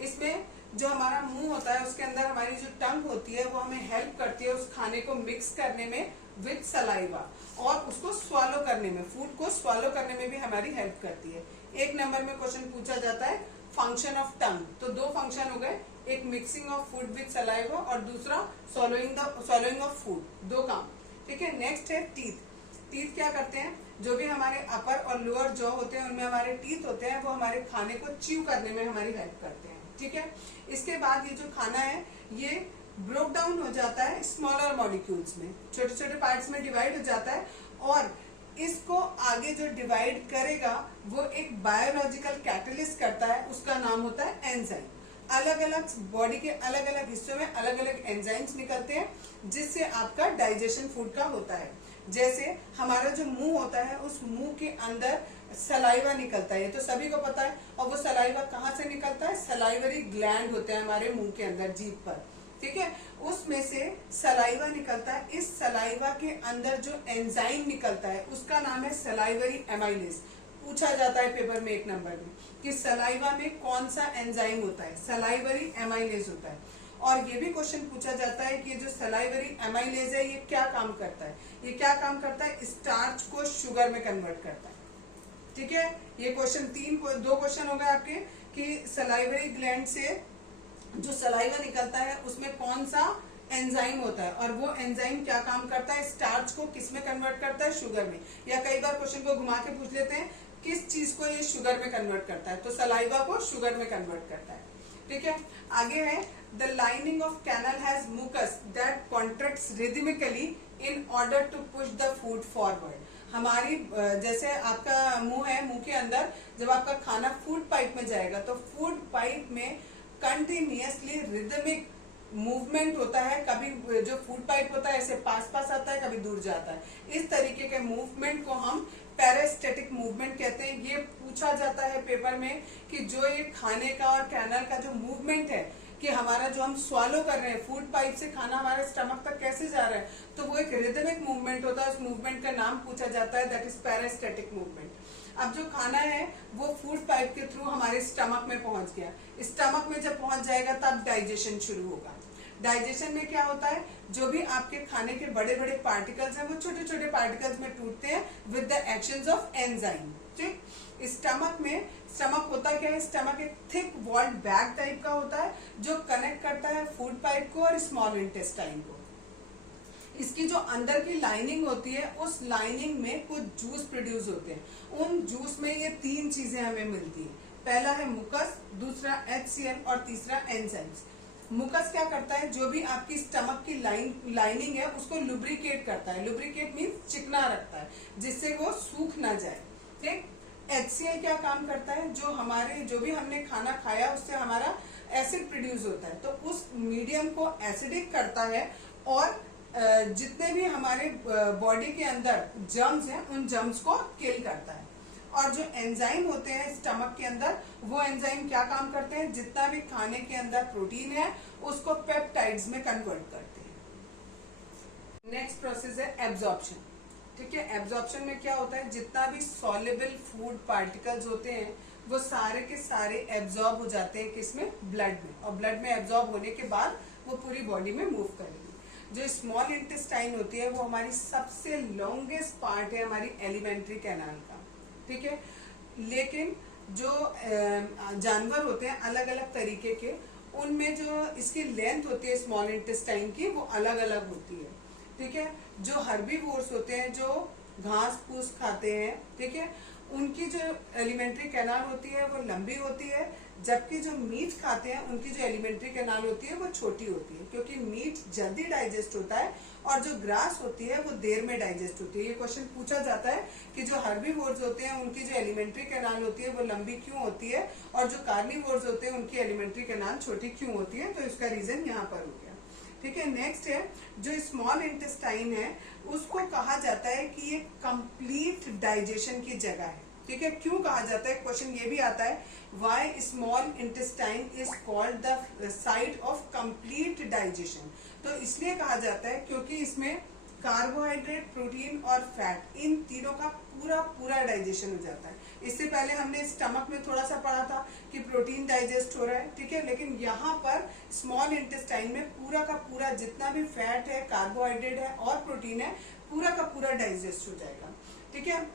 इसमें जो हमारा मुंह होता है उसके अंदर हमारी जो टंग होती है वो हमें हेल्प करती है उस खाने को मिक्स करने में विद सलाइवा और उसको स्वालो करने में, फूड को स्वालो करने में भी हमारी हेल्प करती है। एक नंबर में क्वेश्चन पूछा जाता है फंक्शन ऑफ टंग, तो दो फंक्शन हो गए, एक mixing of food with saliva और दूसरा swallowing ऑफ फूड, दो काम। ठीक है, नेक्स्ट है टीथ। टीथ क्या करते हैं, जो भी हमारे अपर और लोअर जॉ होते हैं उनमें हमारे टीथ होते हैं, वो हमारे खाने को च्यू करने में हमारी हेल्प करते हैं। ठीक है, इसके बाद ये जो खाना है ये ब्रोक डाउन हो जाता है स्मॉलर मॉलिक्यूल्स में, छोटे छोटे पार्ट्स में डिवाइड हो जाता है और इसको आगे जो डिवाइड करेगा वो एक बायोलॉजिकल कैटलिस्ट करता है, उसका नाम होता है एंजाइम। अलग अलग बॉडी के अलग अलग हिस्सों में अलग अलग एंजाइम्स निकलते हैं जिससे आपका डाइजेशन फूड का होता है। जैसे हमारा जो मुंह होता है उस मुंह के अंदर सलाइवा निकलता है, ये तो सभी को पता है। और वो सलाइवा कहाँ से निकलता है, सलाइवरी ग्लैंड होते हैं हमारे मुंह के अंदर, जीभ पर। ठीक है, उसमें से सलाइवा निकलता है, इस सलाइवा के अंदर जो एंजाइम निकलता है उसका नाम है सलाइवरी एमाइलेज। पूछा जाता है पेपर में एक नंबर में कि सलाइवा में कौन सा एंजाइम होता है, सलाइवरी एमाइलेज होता है। और ये भी क्वेश्चन पूछा जाता है कि जो सलाइवरी एमाइलेज है ये क्या काम करता है, ये क्या काम करता है, स्टार्च को शुगर में कन्वर्ट करता है। ठीक है, ये क्वेश्चन दो क्वेश्चन हो गए आपके कि सलाइवरी ग्लैंड से जो सलाइवा निकलता है उसमें कौन सा एंजाइम होता है और वो एंजाइम क्या काम करता है, स्टार्च को किस में कन्वर्ट करता है, शुगर में। या कई बार क्वेश्चन को घुमा के पूछ लेते हैं किस चीज को ये शुगर में कन्वर्ट करता है, तो सलाइवा को शुगर में कन्वर्ट करता है। ठीक है, आगे है the lining of canal has mucus that contracts rhythmically in order to push the food forward. हमारी जैसे आपका मुंह है, मुंह के अंदर जब आपका खाना फूड पाइप में जाएगा तो फूड पाइप में कंटिन्यूअसली रिदमिक मूवमेंट होता है। कभी जो फूड पाइप होता है ऐसे पास पास आता है, कभी दूर जाता है। इस तरीके के मूवमेंट को हम पैरास्टैटिक मूवमेंट कहते हैं। ये पूछा जाता है पेपर में कि जो ये खाने का और कैनल का जो मूवमेंट है कि हमारा जो हम स्वालो कर रहे हैं, फूड पाइप से खाना हमारे स्टमक तक कैसे जा रहा है, तो वो एक रिदमिक मूवमेंट होता है। उस मूवमेंट का नाम पूछा जाता है, दैट इज पैरास्टैटिक मूवमेंट। अब जो खाना है वो फूड पाइप के थ्रू हमारे स्टमक में पहुंच गया, स्टमक में जब पहुंच जाएगा तब डाइजेशन शुरू होगा। डाइजेशन में क्या होता है, जो भी आपके खाने के बड़े बड़े पार्टिकल्स हैं वो छोटे छोटे पार्टिकल्स में टूटते हैं with the actions of enzyme. ठीक, स्टमक होता क्या है, स्टमक एक थिक वॉल्ड बैग टाइप का होता है जो कनेक्ट करता है फूड पाइप को और स्मॉल इंटेस्टाइन को। इसकी जो अंदर की लाइनिंग होती है, उस लाइनिंग में कुछ जूस प्रोड्यूस होते हैं। उन जूस में ये 3 चीजें हमें मिलती है। पहला है मुकस, दूसरा HCl और तीसरा एंजाइम्स। मुकस क्या करता है, जो भी आपकी स्टमक की लाइनिंग है उसको लुब्रिकेट करता है। लुब्रिकेट मीन्स चिकना रखता है, जिससे वो सूख ना जाए। ठीक। HCl क्या काम करता है, जो भी हमने खाना खाया उससे हमारा एसिड प्रोड्यूस होता है, तो उस मीडियम को एसिडिक करता है और जितने भी हमारे बॉडी के अंदर जर्म्स हैं उन जर्म्स को किल करता है। और जो एंजाइम होते हैं स्टमक के अंदर, वो एंजाइम क्या काम करते हैं, जितना भी खाने के अंदर प्रोटीन है उसको पेप्टाइड्स में कन्वर्ट करते हैं। नेक्स्ट प्रोसेस है एब्जॉर्प्शन। ठीक है, एब्जॉर्प्शन में क्या होता है, जितना भी सॉल्युबल फूड पार्टिकल्स होते हैं वो सारे के सारे एब्जॉर्ब हो जाते हैं किसमें, ब्लड में, और ब्लड में एब्जॉर्ब होने के बाद वो पूरी बॉडी में मूव करेगी। जो स्मॉल इंटेस्टाइन होती है वो हमारी सबसे लॉन्गेस्ट पार्ट है हमारी एलिमेंट्री कैनाल का। ठीक है, लेकिन जो जानवर होते हैं अलग अलग तरीके के, उनमें जो इसकी लेंथ होती है स्मॉल इंटेस्टाइन की वो अलग अलग होती है। ठीक है, जो हर्बीवोर्स होते हैं, जो घास फूस खाते हैं, ठीक है, उनकी जो एलिमेंट्री कैनाल होती है वो लंबी होती है, जबकि जो मीट खाते हैं उनकी जो एलिमेंट्री कैनाल होती है वो छोटी होती है, क्योंकि मीट जल्दी डाइजेस्ट होता है और जो ग्रास होती है वो देर में डाइजेस्ट होती है। ये क्वेश्चन पूछा जाता है कि जो हर्बीवोर्स होते हैं उनकी जो एलिमेंट्री कैनाल होती है वो लंबी क्यों होती है, और जो कार्निवोर्स होते हैं उनकी एलिमेंट्री कैनाल छोटी क्यों होती है, तो इसका रीजन यहाँ पर हो गया। ठीक है, नेक्स्ट है जो स्मॉल इंटेस्टाइन है उसको कहा जाता है कि ये कंप्लीट डाइजेशन की जगह है। ठीक है, क्यों कहा जाता है, क्वेश्चन ये भी आता है, why small intestine is called the site of complete digestion. तो इसलिए कहा जाता है क्योंकि इसमें कार्बोहाइड्रेट, प्रोटीन और फैट, इन तीनों का पूरा पूरा डाइजेशन हो जाता है। इससे पहले हमने स्टमक में थोड़ा सा पढ़ा था कि प्रोटीन डाइजेस्ट हो रहा है, ठीक है, लेकिन यहाँ पर स्मॉल इंटेस्टाइन में पूरा का पूरा जितना भी फैट है, कार्बोहाइड्रेट है और प्रोटीन है, पूरा का पूरा डाइजेस्ट हो जाएगा। ठीक है,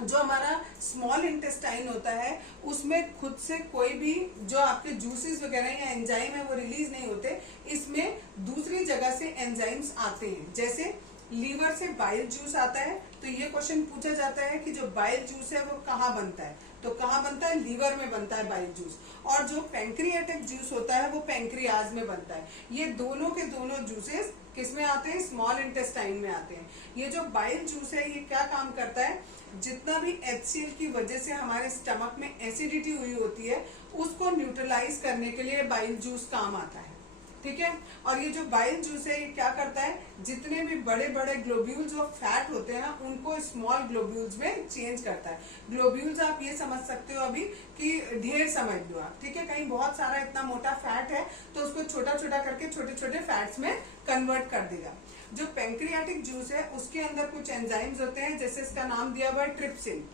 जो हमारा स्मॉल इंटेस्टाइन होता है उसमें खुद से कोई भी जो आपके जूसेस वगैरह या एंजाइम है वो रिलीज नहीं होते, इसमें दूसरी जगह से एंजाइम्स आते हैं। जैसे लीवर से बाइल जूस आता है, तो ये क्वेश्चन पूछा जाता है कि जो बाइल जूस है वो कहाँ बनता है, तो कहाँ बनता है, लीवर में बनता है बाइल जूस। और जो पैंक्रियाटिक जूस होता है वो पैंक्रियाज में बनता है। ये दोनों के दोनों जूसेस किसमें आते हैं, स्मॉल इंटेस्टाइन में आते हैं। ये जो बाइल जूस है ये क्या काम करता है, जितना भी HCl की वजह से हमारे स्टमक में एसिडिटी हुई होती है उसको न्यूट्रलाइज करने के लिए बाइल जूस काम आता है। ठीक है, और ये जो बाइल जूस है ये क्या करता है, जितने भी बड़े बड़े ग्लोब्यूल्स और फैट होते हैं ना उनको स्मॉल ग्लोब्यूल्स में चेंज करता है। ग्लोब्यूल्स आप ये समझ सकते हो अभी कि ढेर समझ लो आप, ठीक है, कहीं बहुत सारा इतना मोटा फैट है तो उसको छोटा छोटा करके छोटे छोटे फैट्स में कन्वर्ट कर देगा। जो पैंक्रियाटिक जूस है उसके अंदर कुछ एंजाइम्स होते हैं, जैसे इसका नाम दिया हुआ है ट्रिप्सिन।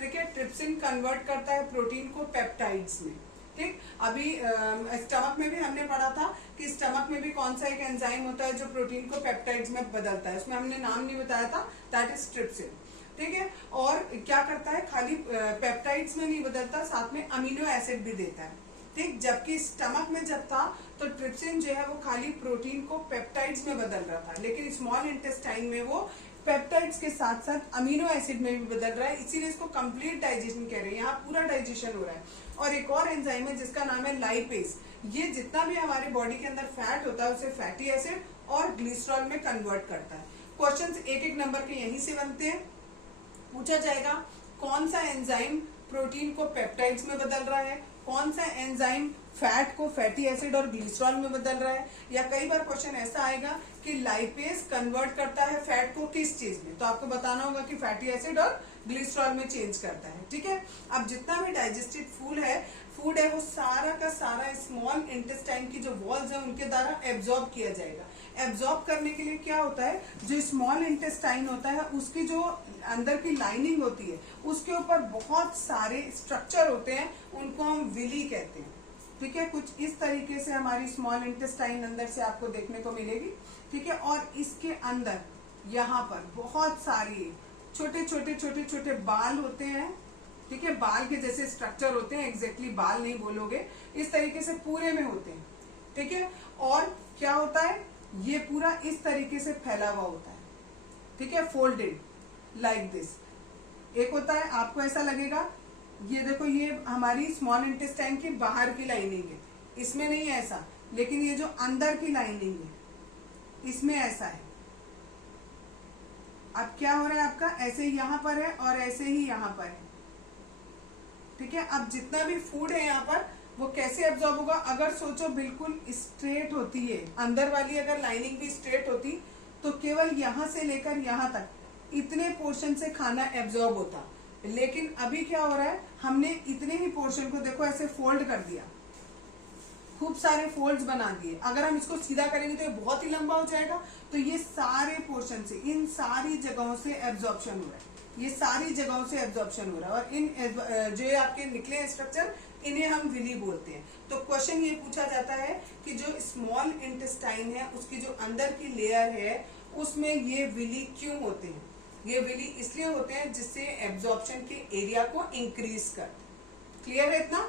ठीक है, ट्रिप्सिन कन्वर्ट करता है प्रोटीन को पेप्टाइड्स में। ठीक, अभी स्टमक में भी हमने पढ़ा था कि स्टमक में भी कौन सा एक एंजाइम होता है जो प्रोटीन को पेप्टाइड्स में बदलता है, उसमें हमने नाम नहीं बताया था, दैट इज ट्रिप्सिन। ठीक है, और क्या करता है, खाली पेप्टाइड्स में नहीं बदलता, साथ में अमीनो एसिड भी देता है। ठीक, जबकि स्टमक में जब था तो ट्रिप्सिन जो है वो खाली प्रोटीन को पेप्टाइड्स में बदल रहा था, लेकिन स्मॉल इंटेस्टाइन में वो पेप्टाइड्स के साथ साथ अमीनो एसिड में भी बदल रहा है, इसीलिए इसको कंप्लीट डाइजेशन कह रहे हैं, यहाँ पूरा डाइजेशन हो रहा है। और एक और एंजाइम है जिसका नाम है लाइपेज, ये जितना भी हमारे बॉडी के अंदर फैट होता है उसे फैटी एसिड और ग्लिसरॉल में कन्वर्ट करता है। क्वेश्चंस एक एक नंबर के यहीं से बनते हैं। पूछा जाएगा कौन सा एंजाइम प्रोटीन को पेप्टाइड्स में बदल रहा है, कौन सा एंजाइम फैट को फैटी एसिड और ग्लिसरॉल में बदल रहा है, या कई बार क्वेश्चन ऐसा आएगा कि लाइपेज कन्वर्ट करता है फैट को किस चीज में, तो आपको बताना होगा कि फैटी एसिड और ग्लिसरॉल में चेंज करता है। ठीक है, अब जितना भी डाइजेस्टेड फूड है वो सारा का सारा स्मॉल इंटेस्टाइन की जो वॉल्स है उनके द्वारा एब्जॉर्ब किया जाएगा। एब्जॉर्ब करने के लिए क्या होता है, जो स्मॉल इंटेस्टाइन होता है उसकी जो अंदर की लाइनिंग होती है उसके ऊपर बहुत सारे स्ट्रक्चर होते हैं, उनको हम विली कहते हैं। ठीक है, कुछ इस तरीके से हमारी स्मॉल इंटेस्टाइन अंदर से आपको देखने को मिलेगी। ठीक है, और इसके अंदर यहाँ पर बहुत सारी छोटे छोटे छोटे छोटे बाल होते हैं। ठीक है, बाल के जैसे स्ट्रक्चर होते हैं, एग्जैक्टली बाल नहीं बोलोगे, इस तरीके से पूरे में होते हैं। ठीक है, और क्या होता है, ये पूरा इस तरीके से फैला हुआ होता है, ठीक है, फोल्डेड लाइक दिस। एक होता है आपको ऐसा लगेगा, ये देखो ये हमारी स्मॉल इंटेस्टाइन की बाहर की लाइनिंग है, इसमें नहीं है ऐसा, लेकिन ये जो अंदर की लाइनिंग है इसमें ऐसा है। अब क्या हो रहा है आपका, ऐसे ही यहां पर है और ऐसे ही यहां पर है, ठीक है। अब जितना भी फूड है यहाँ पर वो कैसे एब्जॉर्ब होगा, अगर सोचो बिल्कुल स्ट्रेट होती है अंदर वाली, अगर लाइनिंग भी स्ट्रेट होती तो केवल यहां से लेकर यहां तक इतने पोर्शन से खाना एब्जॉर्ब होता, लेकिन अभी क्या हो रहा है, हमने इतने ही पोर्शन को देखो ऐसे फोल्ड कर दिया, खूब सारे फोल्ड्स बना दिए। अगर हम इसको सीधा करेंगे तो ये बहुत ही लंबा हो जाएगा, तो ये सारे पोर्शन से, इन सारी जगहों से एब्जॉर्प्शन हो रहा है, ये सारी जगहों से एब्जॉर्प्शन हो रहा है। और इन जो आपके निकले स्ट्रक्चर, इन्हें हम विली बोलते हैं। तो क्वेश्चन ये पूछा जाता है कि जो स्मॉल इंटेस्टाइन है उसकी जो अंदर की लेयर है उसमें ये विली क्यों होते हैं। ये विली इसलिए होते हैं जिससे एब्जॉर्प्शन के एरिया को इंक्रीज कर। क्लियर है इतना।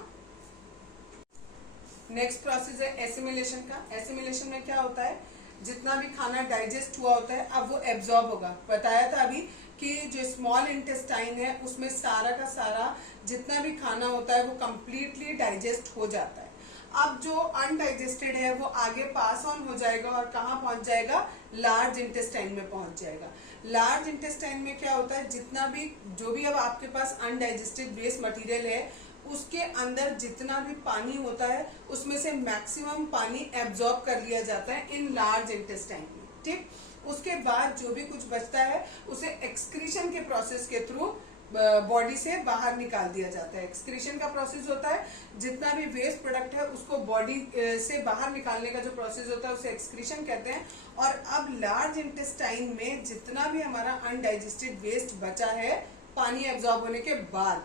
नेक्स्ट प्रोसेस है एसिमिलेशन का। एसिमिलेशन में क्या होता है, जितना भी खाना डाइजेस्ट हुआ होता है अब वो एब्जॉर्ब होगा। बताया था अभी कि जो स्मॉल इंटेस्टाइन है उसमें सारा का सारा जितना भी खाना होता है वो कंप्लीटली डाइजेस्ट हो जाता है। अब जो अनडाइजेस्टेड है वो आगे पास ऑन हो जाएगा और कहाँ पहुंच जाएगा, लार्ज इंटेस्टाइन में पहुंच जाएगा। लार्ज इंटेस्टाइन में क्या होता है, जितना भी जो भी अब आपके पास अनडाइजेस्टेड वेस्ट मटेरियल है उसके अंदर जितना भी पानी होता है उसमें से मैक्सिमम पानी एब्जॉर्ब कर लिया जाता है इन लार्ज इंटेस्टाइन में, ठीक। उसके बाद जो भी कुछ बचता है उसे एक्सक्रीशन के प्रोसेस के थ्रू बॉडी से बाहर निकाल दिया जाता है। एक्सक्रीशन का प्रोसेस होता है, जितना भी वेस्ट प्रोडक्ट है उसको बॉडी से बाहर निकालने का जो प्रोसेस होता है उसे एक्सक्रीशन कहते हैं। और अब लार्ज इंटेस्टाइन में जितना भी हमारा अनडाइजेस्टेड वेस्ट बचा है पानी एब्जॉर्ब होने के बाद,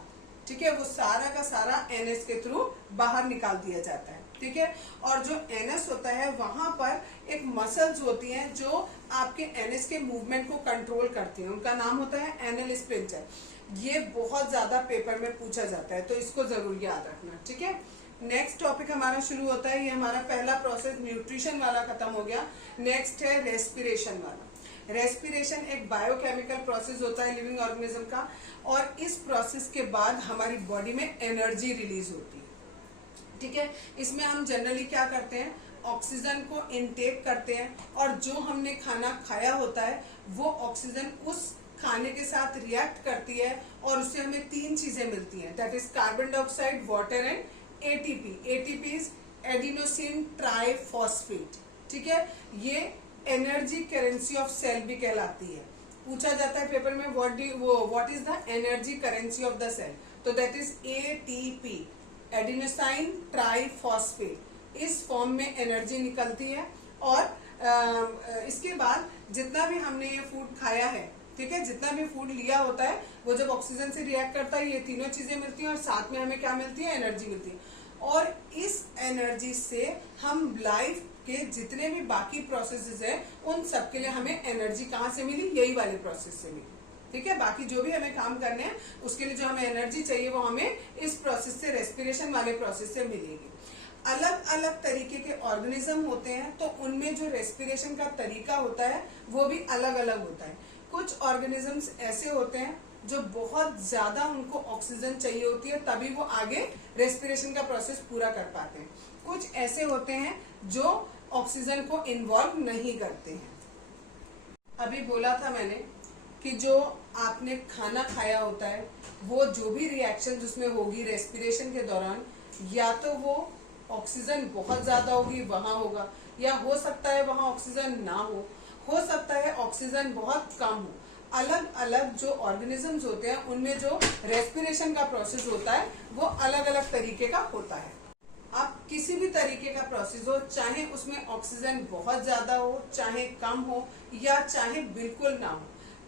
ठीक है, वो सारा का सारा एनएस के थ्रू बाहर निकाल दिया जाता है, ठीक है। और जो एनएस होता है वहां पर एक मसल्स होती हैं जो आपके एनएस के मूवमेंट को कंट्रोल करती हैं, उनका नाम होता है एनल स्पिंचर। ये बहुत ज्यादा पेपर में पूछा जाता है तो इसको जरूर याद रखना, ठीक है। नेक्स्ट टॉपिक हमारा शुरू होता है, ये हमारा पहला प्रोसेस न्यूट्रिशन वाला खत्म हो गया। नेक्स्ट है रेस्पिरेशन वाला। रेस्पिरेशन एक बायोकेमिकल प्रोसेस होता है लिविंग ऑर्गेनिज्म का, और इस प्रोसेस के बाद हमारी बॉडी में एनर्जी रिलीज होती है, ठीक है। इसमें हम जनरली क्या करते हैं, ऑक्सीजन को इनटेक करते हैं और जो हमने खाना खाया होता है वो ऑक्सीजन उस खाने के साथ रिएक्ट करती है और उससे हमें तीन चीजें मिलती हैं, that is carbon dioxide, water and ATP. ATP is adenosine triphosphate, ठीक है। ये एनर्जी करेंसी ऑफ सेल भी कहलाती है। पूछा जाता है पेपर में what is the energy currency of the cell, तो that is ATP, adenosine triphosphate. इस फॉर्म में एनर्जी निकलती है। और इसके बाद जितना भी हमने ये फूड खाया है, ठीक है, जितना भी फूड लिया होता है वो जब ऑक्सीजन से रिएक्ट करता है ये तीनों चीजें मिलती हैं और साथ में हमें क्या मिलती है, एनर्जी मिलती है। और इस एनर्जी से हम लाइफ के जितने भी बाकी प्रोसेसेस है उन सब के लिए हमें एनर्जी कहाँ से मिली, यही वाले प्रोसेस से मिली, ठीक है। बाकी जो भी हमें काम करने हैं उसके लिए जो हमें एनर्जी चाहिए वो हमें इस प्रोसेस से, रेस्पिरेशन वाले प्रोसेस से मिलेगी। अलग अलग तरीके के ऑर्गेनिज्म होते हैं तो उनमें जो रेस्पिरेशन का तरीका होता है वो भी अलग अलग होता है। कुछ ऑर्गेनिजम्स ऐसे होते हैं जो बहुत ज्यादा उनको ऑक्सीजन चाहिए होती है तभी वो आगे रेस्पिरेशन का प्रोसेस पूरा कर पाते हैं। कुछ ऐसे होते हैं जो ऑक्सीजन को इन्वॉल्व नहीं करते हैं। अभी बोला था मैंने कि जो आपने खाना खाया होता है वो जो भी रिएक्शन जिसमें होगी रेस्पिरेशन के दौरान, या तो वो ऑक्सीजन बहुत ज्यादा होगी वहां होगा, या हो सकता है वहां ऑक्सीजन ना हो सकता है ऑक्सीजन बहुत कम हो। अलग अलग जो ऑर्गेनिजम्स होते हैं उनमें जो रेस्पिरेशन का प्रोसेस होता है वो अलग अलग तरीके का होता है। अब किसी भी तरीके का प्रोसेस हो, चाहे उसमें ऑक्सीजन बहुत ज्यादा हो, चाहे कम हो, या चाहे बिल्कुल ना हो,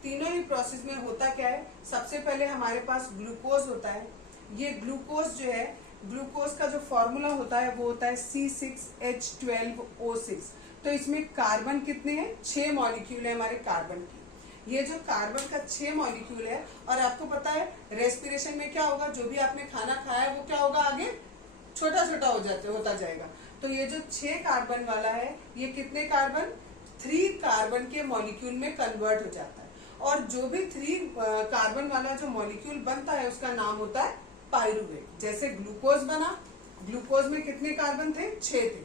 तीनों ही प्रोसेस में होता क्या है, सबसे पहले हमारे पास ग्लूकोज होता है। ये ग्लूकोज जो है, ग्लूकोज का जो फॉर्मूला होता है वो होता है C6H12O6। तो इसमें कार्बन कितने हैं, 6 मॉलिक्यूल है हमारे कार्बन की। ये जो कार्बन का 6 मॉलिक्यूल है, और आपको पता है रेस्पिरेशन में क्या होगा, जो भी आपने खाना खाया है वो क्या होगा, आगे छोटा छोटा होता जाएगा। तो ये जो 6 कार्बन वाला है, ये कितने कार्बन, 3 कार्बन के मॉलिक्यूल में कन्वर्ट हो जाता है, और जो भी 3 कार्बन वाला जो मॉलिक्यूल बनता है उसका नाम होता है पायरुवेट। जैसे ग्लूकोज बना, ग्लूकोज में कितने कार्बन थे? 6 थे,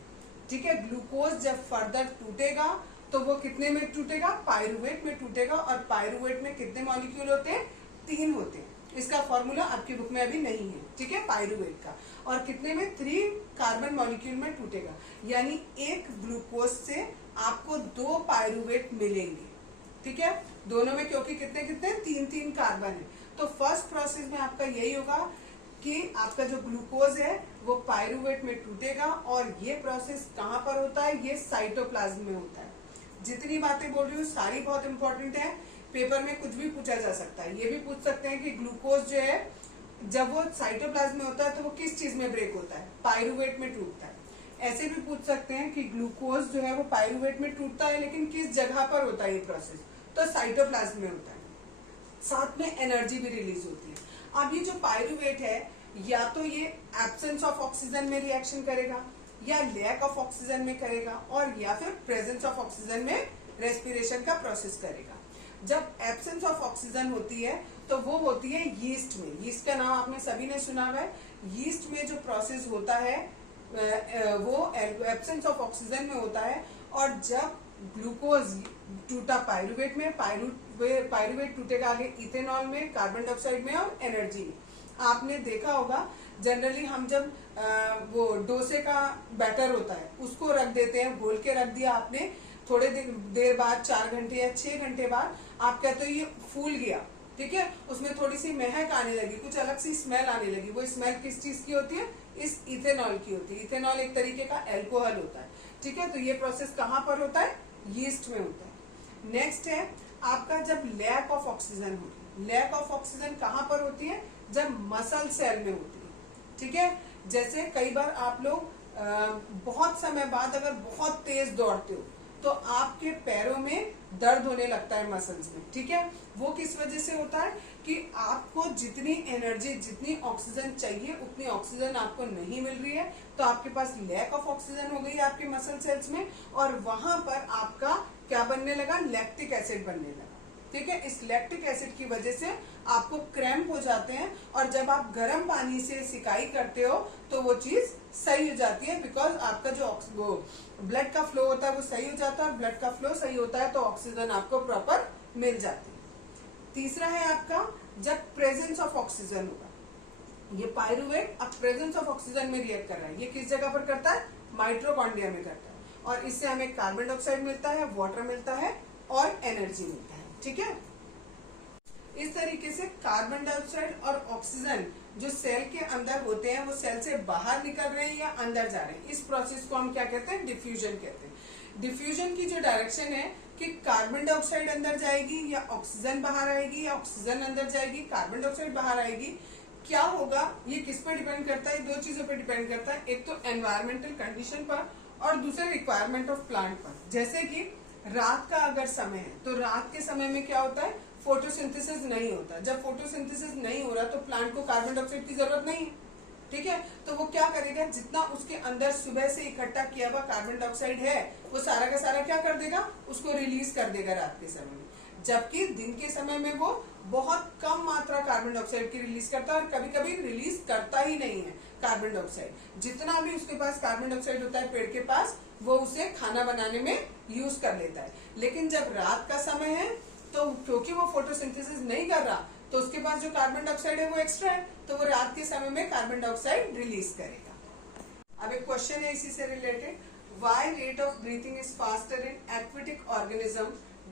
ठीक है। ग्लूकोज जब फर्दर टूटेगा तो वो कितने में टूटेगा? पायरुवेट में टूटेगा, और पायरुवेट में कितने मॉलिक्यूल होते हैं? 3 होते हैं। इसका फॉर्मूला आपकी बुक में अभी नहीं है, ठीक है, पायरुवेट का। और कितने में? 3 कार्बन मॉलिक्यूल में टूटेगा, यानी एक ग्लूकोज से आपको 2 पायरुवेट मिलेंगे, ठीक है, दोनों में, क्योंकि कितने कितने? 3 कार्बन है। तो फर्स्ट प्रोसेस में आपका यही होगा कि आपका जो ग्लूकोज है वो पायरुवेट में टूटेगा, और ये प्रोसेस कहाँ पर होता है? ये साइटोप्लाज्म में होता है। जितनी बातें बोल रही हूँ सारी बहुत इंपॉर्टेंट है, पेपर में कुछ भी पूछा जा सकता है। ये भी पूछ सकते हैं कि ग्लूकोज जो है जब वो साइटोप्लाज्म में होता है तो वो किस चीज में ब्रेक होता है? पायरुवेट में टूटता है। ऐसे भी पूछ सकते हैं कि ग्लूकोज जो है वो पायरुवेट में टूटता है, लेकिन किस जगह पर होता है ये प्रोसेस? तो साइटोप्लाज्म में होता है। साथ में एनर्जी भी रिलीज होती है। अब ये जो पायरुवेट है, या तो ये एब्सेंस ऑफ ऑक्सीजन में रिएक्शन करेगा, या लैक ऑफ ऑक्सीजन में करेगा, और या फिर प्रेजेंस ऑफ ऑक्सीजन में रेस्पिरेशन का प्रोसेस करेगा। जब एब्सेंस ऑफ ऑक्सीजन होती है तो वो होती है यीस्ट में। यीस्ट का नाम आपने सभी ने सुना हुआ है। यीस्ट में जो प्रोसेस होता है वो एब्सेंस ऑफ ऑक्सीजन में होता है, और जब ग्लूकोज टूटा पायरुवेट में, पायरुवेट टूटेगा आगे इथेनॉल में, कार्बन डाइऑक्साइड में और एनर्जी में। आपने देखा होगा जनरली हम जब वो डोसे का बैटर होता है उसको रख देते हैं, घोल के रख दिया आपने, थोड़े देर बाद 4 घंटे या 6 घंटे बाद आप कहते हो ये फूल गया, ठीक है, उसमें थोड़ी सी महक आने लगी, कुछ अलग सी स्मेल आने लगी। वो स्मेल किस चीज की होती है? इस इथेनॉल की होती है। इथेनॉल एक तरीके का एल्कोहल होता है, ठीक है। तो ये प्रोसेस कहाँ पर होता है? यीस्ट में होता है। नेक्स्ट है आपका जब लैक ऑफ ऑक्सीजन होती है। लैक ऑफ ऑक्सीजन कहाँ पर होती है? जब मसल सेल में होती है, ठीक है। जैसे कई बार आप लोग बहुत समय बाद अगर बहुत तेज दौड़ते हो तो आपके पैरों में दर्द होने लगता है मसल्स में, ठीक है। वो किस वजह से होता है? कि आपको जितनी एनर्जी, जितनी ऑक्सीजन चाहिए उतनी ऑक्सीजन आपको नहीं मिल रही है, तो आपके पास लैक ऑफ ऑक्सीजन हो गई है आपके मसल सेल्स में, और वहां पर आपका क्या बनने लगा? लैक्टिक एसिड बनने लगा, ठीक है। इस लैक्टिक एसिड की वजह से आपको क्रैम्प हो जाते हैं, और जब आप गर्म पानी से सिकाई करते हो तो वो चीज सही हो जाती है, बिकॉज आपका जो ब्लड का फ्लो होता है वो सही हो जाता है, और ब्लड का फ्लो सही होता है तो ऑक्सीजन आपको प्रॉपर मिल जाती है। तीसरा है आपका जब प्रेजेंस ऑफ ऑक्सीजन होगा। ये पायरुवेट अब प्रेजेंस ऑफ ऑक्सीजन में रिएक्ट कर रहा है। ये किस जगह पर करता है? माइटोकॉन्ड्रिया में करता है, और इससे हमें कार्बन डाइऑक्साइड मिलता है, वाटर मिलता है और एनर्जी मिलता है, ठीक है। इस तरीके से कार्बन डाइऑक्साइड और ऑक्सीजन जो सेल के अंदर होते हैं वो सेल से बाहर निकल रहे हैं या अंदर जा रहे हैं, इस प्रोसेस को हम क्या कहते हैं? डिफ्यूजन कहते हैं। डिफ्यूजन की जो डायरेक्शन है कि कार्बन डाइऑक्साइड अंदर जाएगी या ऑक्सीजन बाहर आएगी, या ऑक्सीजन अंदर जाएगी कार्बन डाइऑक्साइड बाहर आएगी, क्या होगा? ये किस पर डिपेंड करता है? 2 चीजों पर डिपेंड करता है, एक तो एनवायरमेंटल कंडीशन पर और दूसरा रिक्वायरमेंट ऑफ प्लांट पर। जैसे कि रात का अगर समय है तो रात के समय में क्या होता है? फोटोसिंथेसिस नहीं होता। जब फोटोसिंथेसिस नहीं हो रहा तो प्लांट को कार्बन डाइऑक्साइड की जरूरत नहीं है, ठीक है। तो वो क्या करेगा? जितना उसके अंदर सुबह से इकट्ठा किया हुआ कार्बन डाइऑक्साइड है वो सारा का सारा क्या कर देगा? उसको रिलीज कर देगा रात के समय में। जबकि दिन के समय में वो बहुत कम मात्रा कार्बन डाइऑक्साइड की रिलीज करता है, और कभी कभी रिलीज करता ही नहीं है कार्बन डाइऑक्साइड। जितना भी उसके पास कार्बन डाइऑक्साइड होता है पेड़ के पास, वो उसे खाना बनाने में यूज कर लेता है। लेकिन जब रात का समय है तो क्योंकि वो फोटोसिंथेसिस नहीं कर रहा तो उसके पास जो कार्बन डाइऑक्साइड है वो एक्स्ट्रा है, तो वो रात के समय में कार्बन डाइऑक्साइड रिलीज करेगा। अब एक क्वेश्चन है इसी से related, why rate of breathing is faster in aquatic organism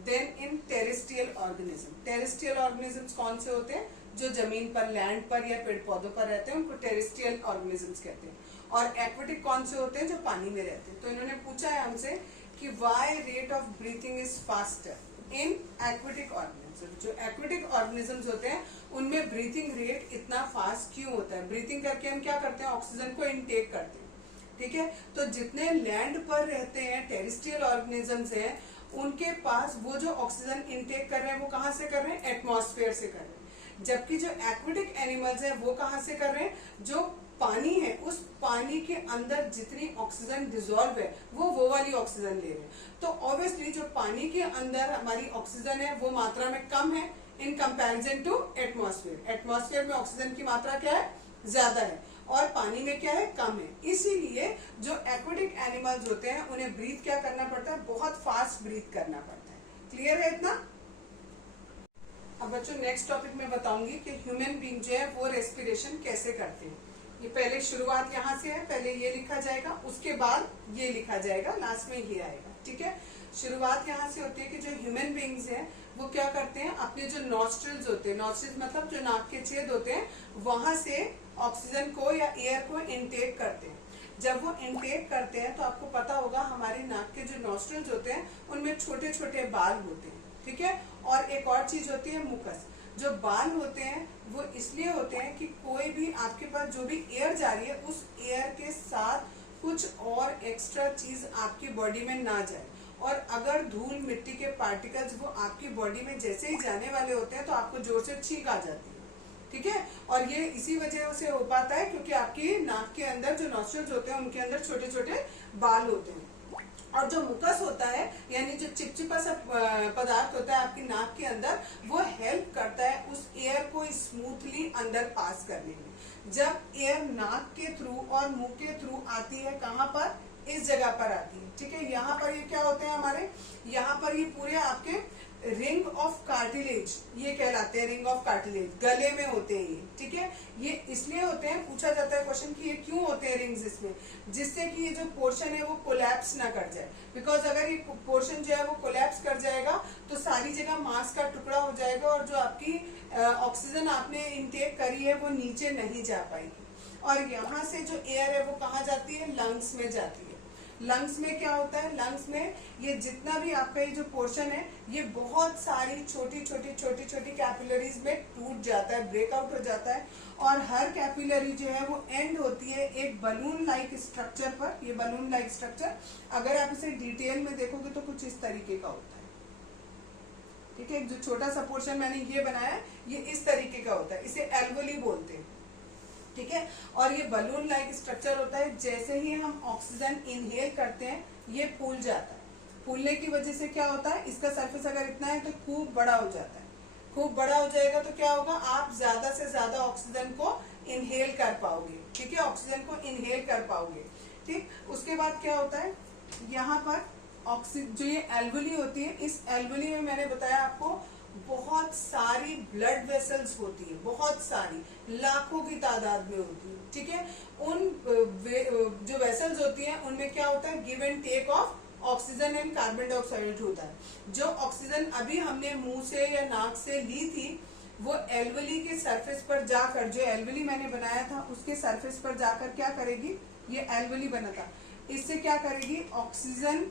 than in terrestrial organism. Terrestrial organisms कौन से होते हैं? जो जमीन पर, लैंड पर या पेड़ पौधों पर रहते हैं, उनको टेरेस्ट्रियल ऑर्गेनिजम्स कहते हैं। और एक्वेटिक कौन से होते हैं? जो पानी में रहते हैं। तो इन्होंने पूछा है हमसे कि why rate of breathing is faster in aquatic organism. जो एक्वेटिक ऑर्गेनिजम्स होते हैं उनमें ब्रीथिंग रेट इतना फास्ट क्यों होता है? ब्रीथिंग करके हम क्या करते हैं? ऑक्सीजन को इनटेक करते हैं, ठीक है। तो जितने लैंड पर रहते हैं टेरेस्ट्रियल ऑर्गेनिजम्स हैं, उनके पास वो जो ऑक्सीजन इनटेक कर रहे हैं वो कहाँ से कर रहे हैं? एटमॉस्फेयर से कर रहे हैं। जबकि जो एक्वेटिक एनिमल्स हैं वो कहाँ से कर रहे हैं? जो पानी है उस पानी के अंदर जितनी ऑक्सीजन डिजोल्व है वो वाली ऑक्सीजन ले रहे हैं, तो ऑब्वियसली जो पानी के अंदर हमारी ऑक्सीजन है वो मात्रा में कम है in comparison to atmosphere. Atmosphere में ऑक्सीजन की मात्रा क्या है, ज्यादा है, और पानी में क्या है, कम है। इसीलिए जो एक्वेटिक एनिमल्स होते हैं उन्हें ब्रीथ क्या करना पड़ता है, बहुत फास्ट ब्रीथ करना पड़ता है। क्लियर है इतना? अब बच्चों नेक्स्ट टॉपिक में बताऊंगी कि ह्यूमन बीइंग जो है वो रेस्पिरेशन कैसे करते हैं। ये पहले शुरुआत यहाँ से है, पहले ये लिखा जाएगा, उसके बाद ये लिखा जाएगा, लास्ट में ये आएगा। ठीक है, शुरुआत यहाँ से होती है कि जो ह्यूमन बीइंग्स हैं वो क्या करते हैं, अपने जो नॉस्ट्रिल्स होते हैं, नॉस्ट्रिल्स मतलब जो नाक के छेद होते हैं, वहां से ऑक्सीजन को या एयर को इनटेक करते हैं। जब वो इनटेक करते हैं तो आपको पता होगा हमारे नाक के जो नॉस्ट्रिल्स होते हैं उनमें छोटे छोटे बाल होते हैं। ठीक है, और एक और चीज होती है मुकस। जो बाल होते हैं वो इसलिए होते हैं कि कोई भी आपके पास जो भी एयर जा रही है उस एयर के साथ कुछ और एक्स्ट्रा चीज आपकी बॉडी में ना जाए, और अगर धूल मिट्टी के पार्टिकल्स वो आपकी बॉडी में जैसे ही जाने वाले होते हैं तो आपको जोर से छींक आ जाती है। ठीक है, और ये इसी वजह से हो पाता है क्योंकि आपकी नाक के अंदर जो नॉस्ट्रिल्स होते हैं उनके अंदर छोटे छोटे बाल होते हैं। और जो मुकस होता है यानी जो चिपचिपा सा पदार्थ होता है आपकी नाक के अंदर, वो हेल्प करता है उस एयर को स्मूथली अंदर पास करने में। जब एयर नाक के थ्रू और मुंह के थ्रू आती है, कहाँ पर, इस जगह पर आती है। ठीक है, यहाँ पर ये क्या होते हैं हमारे, यहाँ पर ये पूरे आपके रिंग ऑफ कार्टिलेज ये कहलाते हैं, रिंग ऑफ कार्टिलेज गले में होते हैं ये। ठीक है, ये इसलिए होते हैं, पूछा जाता है क्वेश्चन कि ये क्यों होते हैं रिंग्स इसमें, जिससे कि ये जो पोर्शन है वो कोलैप्स ना कर जाए। बिकॉज अगर ये पोर्शन जो है वो कोलैप्स कर जाएगा तो सारी जगह मांस का टुकड़ा हो जाएगा और जो आपकी ऑक्सीजन आपने इनटेक करी है वो नीचे नहीं जा पाएगी। और यहाँ से जो एयर है वो कहाँ जाती है, लंग्स में जाती है। लंग्स में क्या होता है, लंग्स में ये जितना भी आपका ये जो पोर्शन है ये बहुत सारी छोटी छोटी कैपिलरीज में टूट जाता है, ब्रेकआउट हो जाता है, और हर कैपिलरी जो है वो एंड होती है एक बलून लाइक स्ट्रक्चर पर। ये बलून लाइक स्ट्रक्चर अगर आप इसे डिटेल में देखोगे तो कुछ इस तरीके का होता है। ठीक है, जो छोटा सा पोर्शन मैंने ये बनाया ये इस तरीके का होता है, इसे एल्वोली बोलते हैं। ठीक है, और ये बलून लाइक स्ट्रक्चर होता है, जैसे ही हम ऑक्सीजन इनहेल करते हैं ये फूल जाता है। फूलने की वजह से क्या होता है, इसका सरफेस अगर इतना है तो खूब बड़ा हो जाता है। खूब बड़ा हो जाएगा तो क्या होगा, आप ज्यादा से ज्यादा ऑक्सीजन को इनहेल कर पाओगे। ठीक है, ऑक्सीजन को इनहेल कर पाओगे। ठीक, उसके बाद क्या होता है, यहाँ पर ऑक्सीजन जो ये एल्वोली होती है, इस एल्वोली में मैंने बताया आपको बहुत सारी ब्लड वेसल्स होती है, बहुत सारी, लाखों की तादाद में होती है। ठीक है, उन जो वेसल्स होती हैं उनमें क्या होता है, give and take of oxygen and carbon dioxide होता है। जो ऑक्सीजन अभी हमने मुंह से या नाक से ली थी वो एल्वोली के सरफेस पर जाकर, जो एल्वोली मैंने बनाया था उसके सरफेस पर जाकर क्या करेगी, ये एल्वोली बना था, इससे क्या करेगी, ऑक्सीजन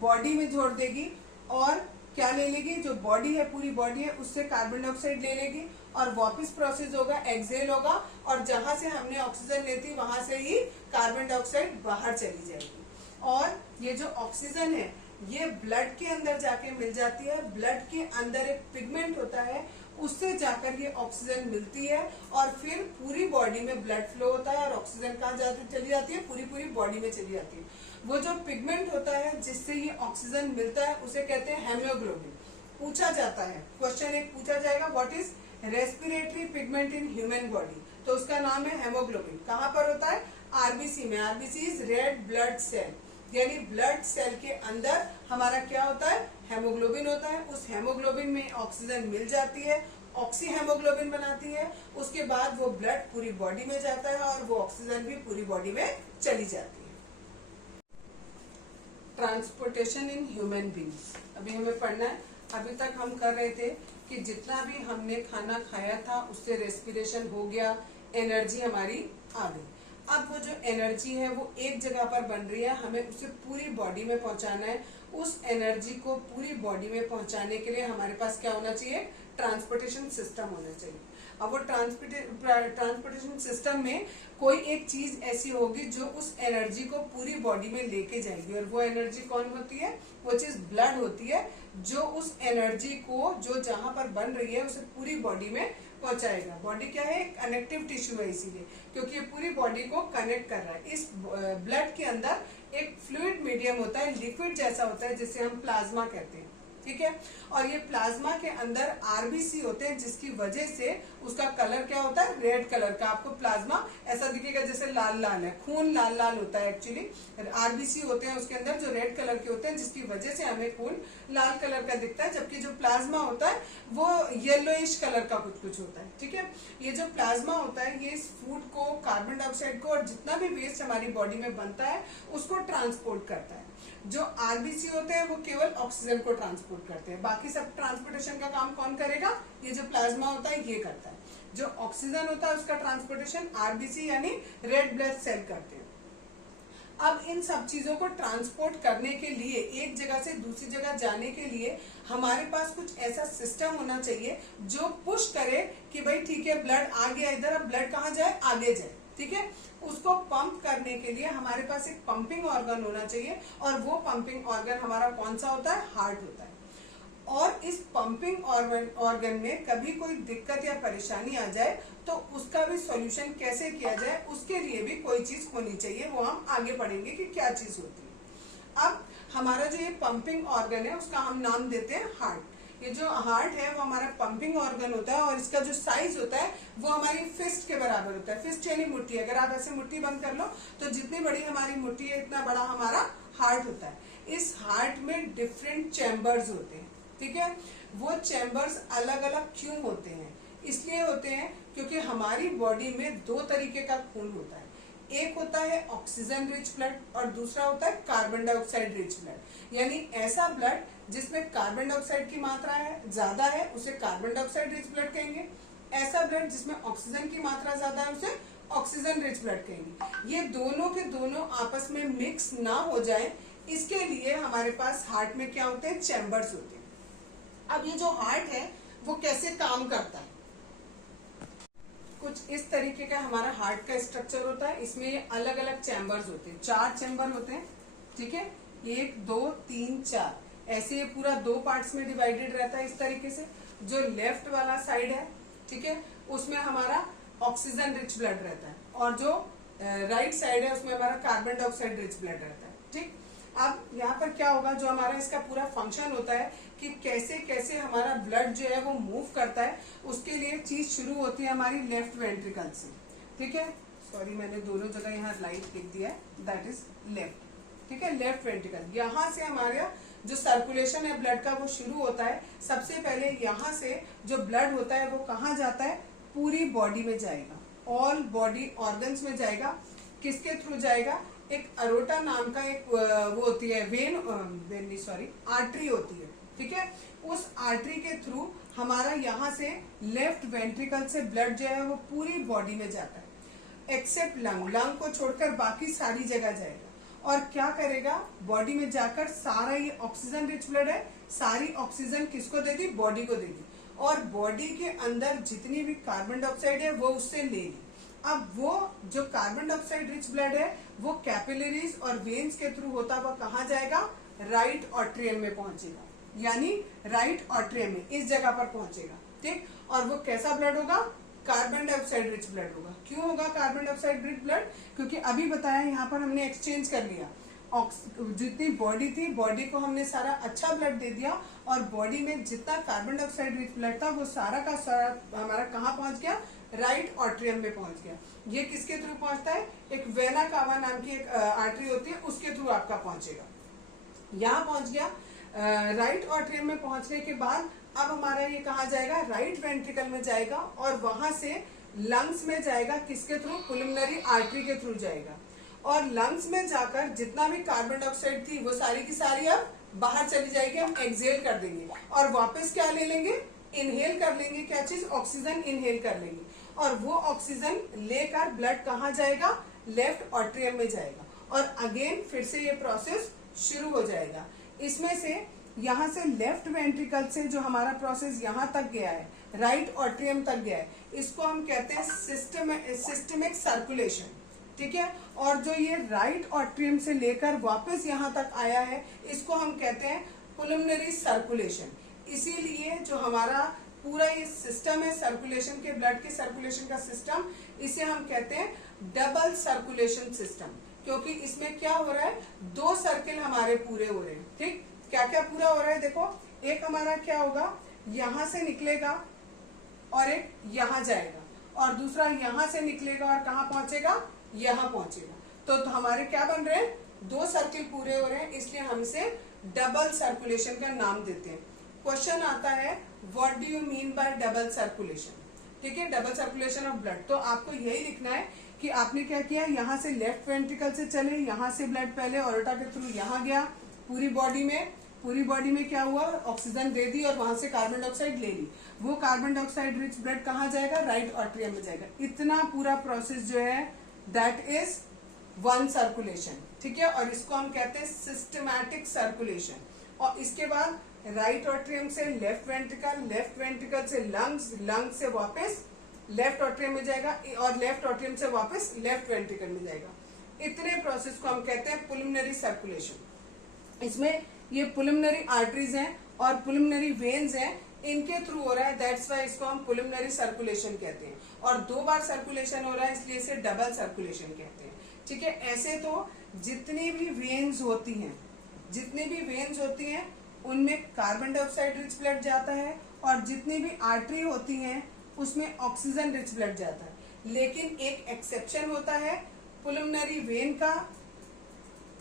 बॉडी में जोड़ देगी और क्या ले लेगी, जो बॉडी है पूरी बॉडी है उससे कार्बन डाइऑक्साइड ले लेगी और वापस प्रोसेस होगा, एक्सेल होगा, और जहां से हमने ऑक्सीजन लेती वहां से ही कार्बन डाइऑक्साइड बाहर चली जाएगी। और ये जो ऑक्सीजन है ये ब्लड के अंदर जाके मिल जाती है। ब्लड के अंदर एक पिगमेंट होता है, उससे जाकर ये ऑक्सीजन मिलती है और फिर पूरी बॉडी में ब्लड फ्लो होता है और ऑक्सीजन कहाँ चली जाती है, पूरी बॉडी में चली जाती है। वो जो पिगमेंट होता है जिससे ये ऑक्सीजन मिलता है उसे कहते हैं हेमोग्लोबिन। पूछा जाता है, क्वेश्चन एक पूछा जाएगा, what is respiratory pigment in human body, तो उसका नाम है हेमोग्लोबिन। कहाँ पर होता है, आरबीसी में। RBC is red blood cell, यानी ब्लड सेल के अंदर हमारा क्या होता है, हेमोग्लोबिन होता है। उस हेमोग्लोबिन में ऑक्सीजन मिल जाती है, ऑक्सी हेमोग्लोबिन बनाती है, उसके बाद वो ब्लड पूरी बॉडी में जाता है और वो ऑक्सीजन भी पूरी बॉडी में चली जाती है। ट्रांसपोर्टेशन इन ह्यूमन बींग्स अभी हमें पढ़ना है। अभी तक हम कर रहे थे कि जितना भी हमने खाना खाया था उससे रेस्पिरेशन हो गया, एनर्जी हमारी आ गई। अब वो जो एनर्जी है वो एक जगह पर बन रही है, हमें उसे पूरी बॉडी में पहुंचाना है। उस एनर्जी को पूरी बॉडी में पहुंचाने के लिए हमारे पास क्या होना चाहिए, ट्रांसपोर्टेशन सिस्टम होना चाहिए। अब वो ट्रांसपोर्टेशन सिस्टम में कोई एक चीज ऐसी होगी जो उस एनर्जी को पूरी बॉडी में लेके जाएगी, और वो एनर्जी कौन होती है? वो चीज ब्लड होती है, जो उस एनर्जी को जो जहां पर बन रही है उसे पूरी बॉडी में पहुंचाएगा। बॉडी क्या है? कनेक्टिव टिश्यू है, इसीलिए क्योंकि ये पूरी बॉडी को कनेक्ट कर रहा है। इस ब्लड के अंदर एक फ्लूइड मीडियम होता है, लिक्विड जैसा होता है, जिसे हम प्लाज्मा कहते हैं, ठीक है। और ये प्लाज्मा के अंदर आरबीसी होते हैं, जिसकी वजह से उसका कलर क्या होता है? रेड कलर का। आपको प्लाज्मा ऐसा दिखेगा जैसे लाल लाल है, खून लाल लाल होता है। एक्चुअली आरबीसी होते हैं उसके अंदर जो रेड कलर के होते हैं, जिसकी वजह से हमें खून लाल कलर का दिखता है, जबकि जो प्लाज्मा होता है वो येलोइश कलर का कुछ होता है, ठीक है। ये जो प्लाज्मा होता है ये इस फूड को, कार्बन डाइऑक्साइड को और जितना भी वेस्ट हमारी बॉडी में बनता है उसको ट्रांसपोर्ट करता है। जो आरबीसी होते हैं वो केवल ऑक्सीजन को ट्रांसपोर्ट करते हैं, बाकी सब ट्रांसपोर्टेशन का काम कौन करेगा? ये जो प्लाज्मा होता है ये करता है। जो ऑक्सीजन होता है उसका ट्रांसपोर्टेशन आरबीसी यानी रेड ब्लड सेल करते हैं। अब इन सब चीजों को ट्रांसपोर्ट करने के लिए, एक जगह से दूसरी जगह जाने के लिए हमारे पास कुछ ऐसा सिस्टम होना चाहिए जो पुश करे कि भाई ठीक है ब्लड आ गया इधर, अब ब्लड कहाँ जाए? आगे जाए, ठीक है। उसको पंप करने के लिए हमारे पास एक पंपिंग ऑर्गन होना चाहिए, और वो पंपिंग ऑर्गन हमारा कौन सा होता है? हार्ट होता है। और इस पंपिंग ऑर्गन में कभी कोई दिक्कत या परेशानी आ जाए तो उसका भी सॉल्यूशन कैसे किया जाए, उसके लिए भी कोई चीज होनी चाहिए। वो हम आगे पढ़ेंगे कि क्या चीज होती है। अब हमारा जो ये पंपिंग ऑर्गन है उसका हम नाम देते हैं हार्ट। ये जो हार्ट है वो हमारा पंपिंग ऑर्गन होता है, और इसका जो साइज होता है वो हमारी फिस्ट के बराबर होता है। फिस्ट यानी मुट्ठी। अगर आप ऐसे मुट्ठी बंद कर लो तो जितनी बड़ी हमारी मुट्ठी है इतना बड़ा हमारा हार्ट होता है। इस हार्ट में डिफरेंट चैम्बर्स होते हैं, ठीक है। वो चैम्बर्स अलग अलग क्यों होते हैं? इसलिए होते हैं क्योंकि हमारी बॉडी में दो तरीके का खून होता है। एक होता है ऑक्सीजन रिच ब्लड और दूसरा होता है कार्बन डाइऑक्साइड रिच ब्लड। यानी ऐसा ब्लड जिसमें कार्बन डाइऑक्साइड की मात्रा है ज्यादा है उसे कार्बन डाइऑक्साइड रिच ब्लड कहेंगे। ऐसा ब्लड जिसमें ऑक्सीजन की मात्रा ज्यादा है उसे ऑक्सीजन रिच ब्लड कहेंगे। ये दोनों के दोनों आपस में मिक्स ना हो जाए, इसके लिए हमारे पास हार्ट में क्या होते हैं? चैम्बर्स होते हैं। अब ये जो हार्ट है वो कैसे काम करता है? कुछ इस तरीके का हमारा हार्ट का स्ट्रक्चर होता है। इसमें अलग अलग चैम्बर्स होते हैं, 4 चैम्बर होते हैं, ठीक है। 1 2 3 4 ऐसे ये पूरा 2 पार्ट्स में डिवाइडेड रहता है इस तरीके से। जो लेफ्ट वाला साइड है, ठीक है, उसमें हमारा ऑक्सीजन रिच ब्लड रहता है, और जो राइट साइड है उसमें हमारा कार्बन डाइऑक्साइड रिच ब्लड रहता है, ठीक। अब यहाँ पर क्या होगा, जो हमारा इसका पूरा फंक्शन होता है कि कैसे कैसे हमारा ब्लड जो है वो मूव करता है, उसके लिए चीज शुरू होती है हमारी लेफ्ट वेंट्रिकल से, ठीक है। सॉरी मैंने दोनों जगह यहाँ लाइट लिख दिया है, दैट इज लेफ्ट, ठीक है। लेफ्ट वेंट्रिकल, यहाँ से हमारा जो सर्कुलेशन है ब्लड का वो शुरू होता है। सबसे पहले यहाँ से जो ब्लड होता है वो कहाँ जाता है? पूरी बॉडी में जाएगा, ऑल बॉडी ऑर्गन्स में जाएगा। किसके थ्रू जाएगा? एक अरोटा नाम का एक वो होती है आर्टरी होती है, ठीक है। उस आर्टरी के थ्रू हमारा यहाँ से लेफ्ट वेंट्रिकल से ब्लड जो है वो पूरी बॉडी में जाता है, एक्सेप्ट लंग। लंग को छोड़कर बाकी सारी जगह जाएगा, और क्या करेगा? बॉडी में जाकर सारा ये ऑक्सीजन रिच ब्लड है, सारी ऑक्सीजन किसको देगी? बॉडी को देगी, और बॉडी के अंदर जितनी भी कार्बन डाइऑक्साइड है वो उससे लेगी। अब वो जो कार्बन डाइऑक्साइड रिच ब्लड है वो कैपिलरीज और वेन्स के थ्रू होता हुआ कहाँ जाएगा? राइट ऑट्रियम में पहुंचेगा, यानी राइट ऑट्रियम में इस जगह पर पहुंचेगा, ठीक। और वो कैसा ब्लड होगा? कार्बन डाइऑक्साइड रिच ब्लड होगा। क्यों होगा कार्बन डाइऑक्साइड रिच ब्लड? क्योंकि अभी बताया यहाँ पर हमने एक्सचेंज कर लिया, जितनी बॉडी थी बॉडी को हमने सारा अच्छा ब्लड दे दिया, और बॉडी में जितना कार्बन डाइऑक्साइड रिच ब्लड था वो सारा का सारा हमारा कहाँ पहुंच गया? राइट ऑट्रियम में पहुंच गया। ये किसके थ्रू पहुंचता है? एक वेना कावा नाम की एक आर्टरी होती है, उसके थ्रू आपका पहुंचेगा। यहाँ पहुंच गया। राइट ऑट्रियम में पहुंचने के बाद अब हमारा ये कहाँ जाएगा? राइट वेंट्रिकल में जाएगा, और वहां से लंग्स में जाएगा। किसके थ्रू? पुलिमनरी आर्टरी के थ्रू जाएगा, और लंग्स में जाकर जितना भी कार्बन डाइऑक्साइड थी वो सारी की सारी अब बाहर चली जाएगी। हम एक्सहेल कर देंगे और वापस क्या ले लेंगे? इनहेल कर लेंगे। क्या चीज? ऑक्सीजन इनहेल कर लेंगे, और वो ऑक्सीजन लेकर ब्लड कहाँ जाएगा? लेफ्ट ऑट्रियम में जाएगा, और अगेन फिर से ये प्रोसेस शुरू हो जाएगा। इसमें से यहाँ से लेफ्ट वेंट्रिकल से जो हमारा प्रोसेस यहाँ तक गया है, राइट ऑट्रियम तक गया है, इसको हम कहते हैं सिस्टमिक सर्कुलेशन, ठीक है। और जो ये राइट ऑट्रियम से लेकर वापस यहाँ तक आया है, इसको हम कहते हैं पुलमनरी सर्कुलेशन। इसीलिए जो हमारा पूरा ये सिस्टम है सर्कुलेशन के, ब्लड के सर्कुलेशन का सिस्टम, इसे हम कहते हैं डबल सर्कुलेशन सिस्टम, क्योंकि इसमें क्या हो रहा है, 2 सर्किल हमारे पूरे हो रहे हैं। ठीक, क्या क्या पूरा हो रहा है देखो, एक हमारा क्या होगा, यहां से निकलेगा और एक यहां जाएगा, और दूसरा यहां से निकलेगा और कहां पहुंचेगा, यहां पहुंचेगा। तो हमारे क्या बन रहे हैं, 2 सर्किल पूरे हो रहे हैं, इसलिए हम इसे डबल सर्कुलेशन का नाम देते हैं। क्वेश्चन आता है, what do you mean by double circulation, ठीक है, डबल सर्कुलेशन ऑफ ब्लड। तो आपको यही लिखना है कि आपने क्या किया, यहाँ से लेफ्ट वेंट्रिकल से चले, यहाँ से ब्लड पहले ऑर्टा के थ्रू यहाँ गया, पूरी बॉडी में क्या हुआ, ऑक्सीजन दे दी और वहां से कार्बन डाइऑक्साइड ले ली। वो कार्बन डाइऑक्साइड रिच ब्लड कहाँ जाएगा, राइट ऑट्रियम में जाएगा। इतना पूरा प्रोसेस जो है दैट इज 1 सर्कुलेशन, ठीक है। और इसको हम कहते हैं सिस्टमैटिक सर्कुलेशन। और इसके बाद राइट ऑट्रियम से लेफ्ट वेंट्रिकल से लंग्स से वापस लेफ्ट ऑट्रियम में जाएगा, और लेफ्ट ऑट्रियम से वापस लेफ्ट वेंट्रिकल में जाएगा। इतने प्रोसेस को हम कहते हैं पुलमनरी सर्कुलेशन। इसमें ये पुलमनरी आर्टरीज हैं और पुलमनरी वेन्स हैं, इनके थ्रू हो रहा है, दैट्स वाई इसको हम पुलमनरी सर्कुलेशन कहते हैं। और 2 बार सर्कुलेशन हो रहा है, इसलिए इसे डबल सर्कुलेशन कहते हैं, ठीक है। ऐसे तो जितनी भी वेन्स होती हैं उनमें कार्बन डाइऑक्साइड रिच ब्लड जाता है, और जितनी भी आर्टरी होती हैं उसमें ऑक्सीजन रिच ब्लड जाता है। लेकिन एक एक्सेप्शन होता है पुलमनरी वेन का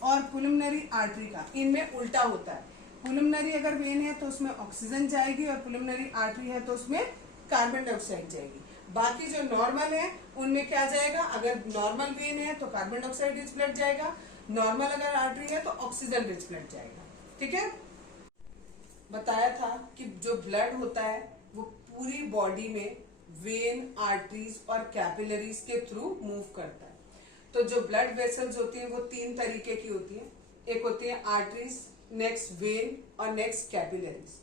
और पुलमनरी आर्टरी का, इनमें उल्टा होता है। पुलमनरी अगर वेन है तो उसमें ऑक्सीजन जाएगी, और पुलमनरी आर्टरी है तो उसमें कार्बन डाइऑक्साइड जाएगी। बाकी जो नॉर्मल है उनमें क्या जाएगा, अगर नॉर्मल वेन है तो कार्बन डाइऑक्साइड रिच ब्लड जाएगा, नॉर्मल अगर आर्टरी है तो ऑक्सीजन रिच ब्लड जाएगा, ठीक है। बताया था कि जो ब्लड होता है वो पूरी बॉडी में वेन, आर्टरीज और कैपिलरीज के थ्रू मूव करता है। तो जो ब्लड वेसल्स होती हैं वो 3 तरीके की होती हैं, एक होती है आर्टरीज, नेक्स्ट वेन और नेक्स्ट कैपिलरीज।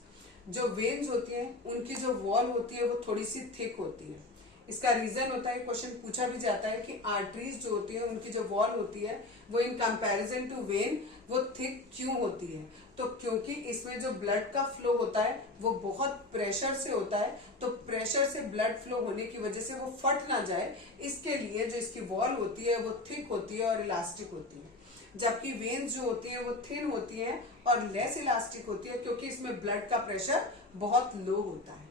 जो वेन्स होती हैं उनकी जो वॉल होती है वो थोड़ी सी थिक होती है। इसका रीजन होता है, क्वेश्चन पूछा भी जाता है कि आर्टरीज जो होती है उनकी जो वॉल होती है वो इन कंपैरिजन टू वेन वो थिक क्यों होती है। तो क्योंकि इसमें जो ब्लड का फ्लो होता है वो बहुत प्रेशर से होता है, तो प्रेशर से ब्लड फ्लो होने की वजह से वो फट ना जाए, इसके लिए जो इसकी वॉल होती है वो थिक होती है और इलास्टिक होती है। जबकि वेन्स जो होती है वो थिन होती है और लेस इलास्टिक होती है, क्योंकि इसमें ब्लड का प्रेशर बहुत लो होता है।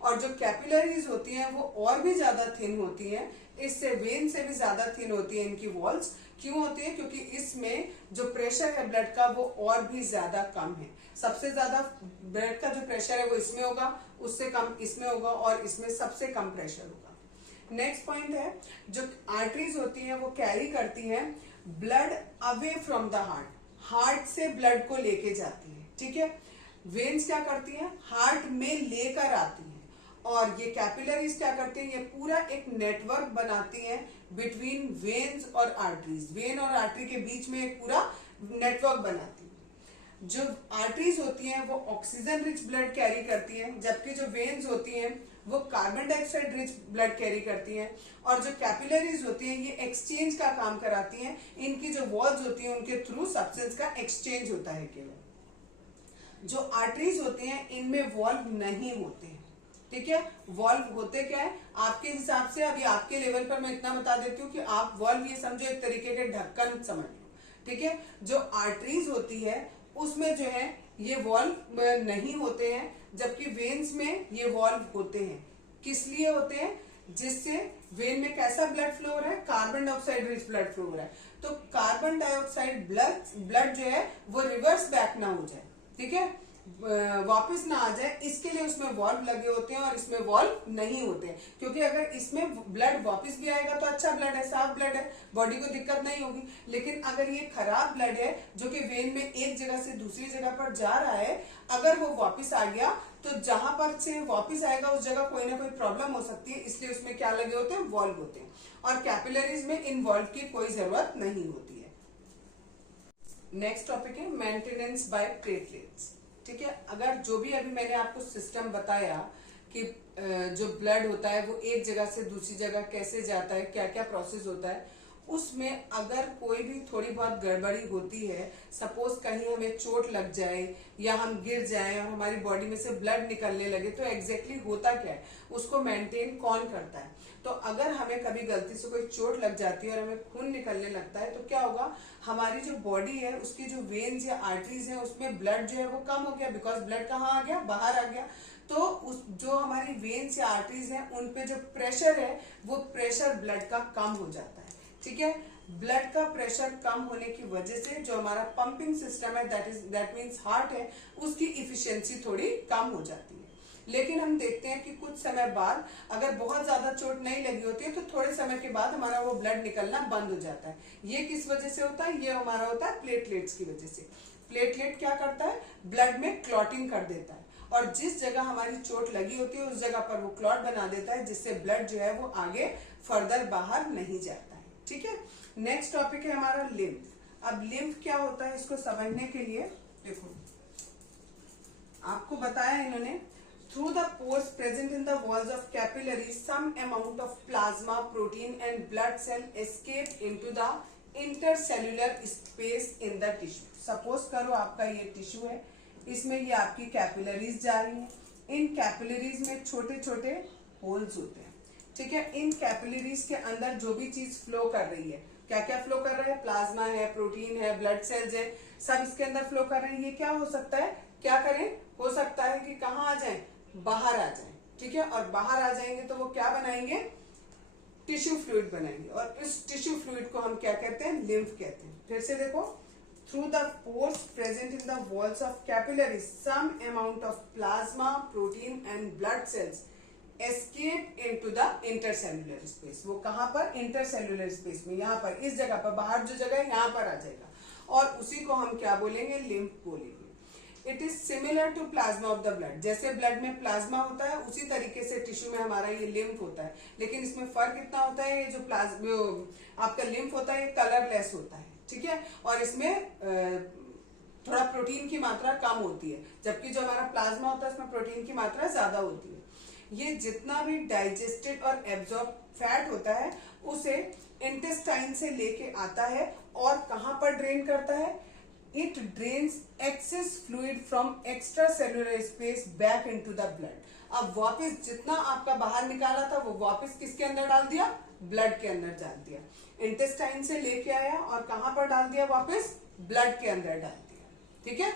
और जो कैपिलरीज होती हैं वो और भी ज्यादा थिन होती हैं, इससे वेन से भी ज्यादा थिन होती है इनकी वॉल्स। क्यों होती है, क्योंकि इसमें जो प्रेशर है ब्लड का वो और भी ज्यादा कम है। सबसे ज्यादा ब्लड का जो प्रेशर है वो इसमें होगा, उससे कम इसमें होगा, और इसमें सबसे कम प्रेशर होगा। नेक्स्ट पॉइंट है, जो आर्टरीज होती हैं वो कैरी करती हैं blood away from the heart से ब्लड को लेके जाती है, ठीक है। वेन्स क्या करती हैं, हार्ट में लेकर आती हैं, और ये कैपिलरीज क्या करती हैं, ये पूरा एक नेटवर्क बनाती हैं बिटवीन वेन्स और आर्टरीज। वेन और आर्टरी के बीच में एक पूरा नेटवर्क बनाती है। जो आर्टरीज होती हैं वो ऑक्सीजन रिच ब्लड कैरी करती हैं, जबकि जो वेन्स होती हैं वो carbon dioxide rich blood carry करती हैं। और जो कैपिलरीज होती हैं ये एक्सचेंज का काम कराती हैं, इनकी जो वॉल्स होती हैं उनके थ्रू सब्सटेंस का एक्सचेंज होता है केवल। जो आर्टरीज होते हैं इनमें वॉल्व नहीं होते हैं, ठीक है। वॉल्व होते क्या है आपके हिसाब से, अभी आपके लेवल पर मैं इतना बता देती हूँ कि आप वॉल्व ये समझो एक तरीके के ढक्कन समझ लो, ठीक है। जो आर्टरीज होती है उसमें जो है ये वॉल्व नहीं होते हैं, जबकि वेन्स में ये वॉल्व होते हैं। किस लिए होते हैं, जिससे वेन में कैसा ब्लड फ्लो हो रहा है, carbon dioxide rich blood flow हो रहा है। तो कार्बन डाइऑक्साइड ब्लड जो है वो रिवर्स बैक ना हो जाए, ठीक है, वापस ना आ जाए, इसके लिए उसमें वॉल्व लगे होते हैं और इसमें वॉल्व नहीं होते हैं। क्योंकि अगर इसमें ब्लड वापस भी आएगा तो अच्छा ब्लड है, साफ ब्लड है, बॉडी को दिक्कत नहीं होगी। लेकिन अगर ये खराब ब्लड है जो कि वेन में एक जगह से दूसरी जगह पर जा रहा है, अगर वो वापस आ गया तो जहां पर से वापस आएगा उस जगह कोई ना कोई प्रॉब्लम हो सकती है, इसलिए उसमें क्या लगे होते हैं, वॉल्व होते हैं। और कैपिलरीज में इन वॉल्व की कोई जरूरत नहीं होती है। नेक्स्ट टॉपिक है मेंटेनेंस बाय प्लेटलेट्स, ठीक है। अगर जो भी अभी मैंने आपको सिस्टम बताया कि जो ब्लड होता है वो एक जगह से दूसरी जगह कैसे जाता है, क्या क्या प्रोसेस होता है, उसमें अगर कोई भी थोड़ी बहुत गड़बड़ी होती है, सपोज कहीं हमें चोट लग जाए या हम गिर जाएं और हमारी बॉडी में से ब्लड निकलने लगे, तो एग्जैक्टली होता क्या है, उसको मेंटेन कौन करता है। तो अगर हमें कभी गलती से कोई चोट लग जाती है और हमें खून निकलने लगता है, तो क्या होगा, हमारी जो बॉडी है उसकी जो वेन्स या आर्टरीज है उसमें ब्लड जो है वो कम हो गया, बिकॉज ब्लड कहाँ आ गया, बाहर आ गया। तो उस जो हमारी वेन्स या आर्टरीज हैं उन पे जो प्रेशर है वो प्रेशर ब्लड का कम हो जाता है, ठीक है। ब्लड का प्रेशर कम होने की वजह से जो हमारा पंपिंग सिस्टम है, दैट मीन्स हार्ट है, उसकी इफिशियंसी थोड़ी कम हो जाती है। लेकिन हम देखते हैं कि कुछ समय बाद अगर बहुत ज्यादा चोट नहीं लगी होती है तो थोड़े समय के बाद हमारा वो ब्लड निकलना बंद हो जाता है। ये किस वजह से होता है, ये हमारा होता है प्लेटलेट्स की वजह से। प्लेटलेट क्या करता है, ब्लड में क्लॉटिंग कर देता है और जिस जगह हमारी चोट लगी होती है उस जगह पर वो क्लॉट बना देता है, जिससे ब्लड जो है वो आगे फर्दर बाहर नहीं जाता है, ठीक है। नेक्स्ट टॉपिक है हमारा लिम्फ। अब लिम्फ क्या होता है इसको समझने के लिए देखो, आपको बताया इन्होंने, through the pores present in the walls of capillary some amount of plasma, protein and blood cell escape into the intercellular space in the tissue. Suppose करो आपका ये टिश्यू है, इसमें ये आपकी कैपिलरीज जा रही हैं, इन कैपिलरीज में छोटे छोटे होल्स होते हैं, ठीक है। इन कैपिलरीज के अंदर जो भी चीज फ्लो कर रही है, क्या क्या फ्लो कर रहा है, प्लाज्मा है, प्रोटीन है, ब्लड सेल्स है, सब इसके अंदर फ्लो कर रहे हैं। ये क्या हो सकता है, क्या करें, हो सकता है कि कहाँ आ जाए, बाहर आ जाए, ठीक है। और बाहर आ जाएंगे तो वो क्या बनाएंगे, टिश्यू फ्लूइड बनाएंगे, और इस टिश्यू फ्लूइड को हम क्या कहते हैं, लिम्फ कहते हैं। फिर से देखो, through the pores present in the walls of capillaries some amount of plasma, protein and blood cells escape into the intercellular space। वो कहाँ पर, इंटरसेल्युलर स्पेस में, यहाँ पर, इस जगह पर, बाहर जो जगह है यहाँ पर आ जाएगा, और उसी को हम क्या बोलेंगे, लिम्फ बोलेंगे। It is similar to plasma of the blood. जैसे ब्लड में प्लाज्मा होता है उसी तरीके से टिश्यू में हमारा ये लिम्फ होता है, लेकिन इसमें फर्क इतना होता है, ये जो आपका लिम्फ होता है ये कलरलेस होता है, ठीक है, और इसमें थोड़ा प्रोटीन की मात्रा कम होती है, जबकि जो हमारा प्लाज्मा होता है उसमें प्रोटीन की मात्रा ज्यादा होती है। ये जितना भी डाइजेस्टेड और एब्जॉर्ब फैट होता है उसे इंटेस्टाइन से लेके आता है और कहां पर ड्रेन करता है, it drains access fluid from extra cellular space back into the blood. अब वापस जितना आपका बाहर निकाला था वो वापस किसके अंदर डाल दिया, ब्लड के अंदर डाल दिया। इंटेस्टाइन से लेके आया और कहां पर डाल दिया, वापस ब्लड के अंदर डाल दिया, ठीक है।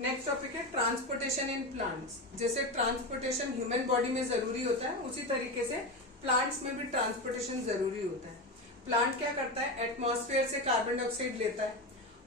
नेक्स्ट टॉपिक है ट्रांसपोर्टेशन इन प्लांट्स। जैसे ट्रांसपोर्टेशन ह्यूमन बॉडी में जरूरी होता है उसी तरीके से प्लांट्स में भी ट्रांसपोर्टेशन जरूरी होता है। प्लांट क्या करता है, एटमॉस्फेयर से कार्बन डाइऑक्साइड लेता है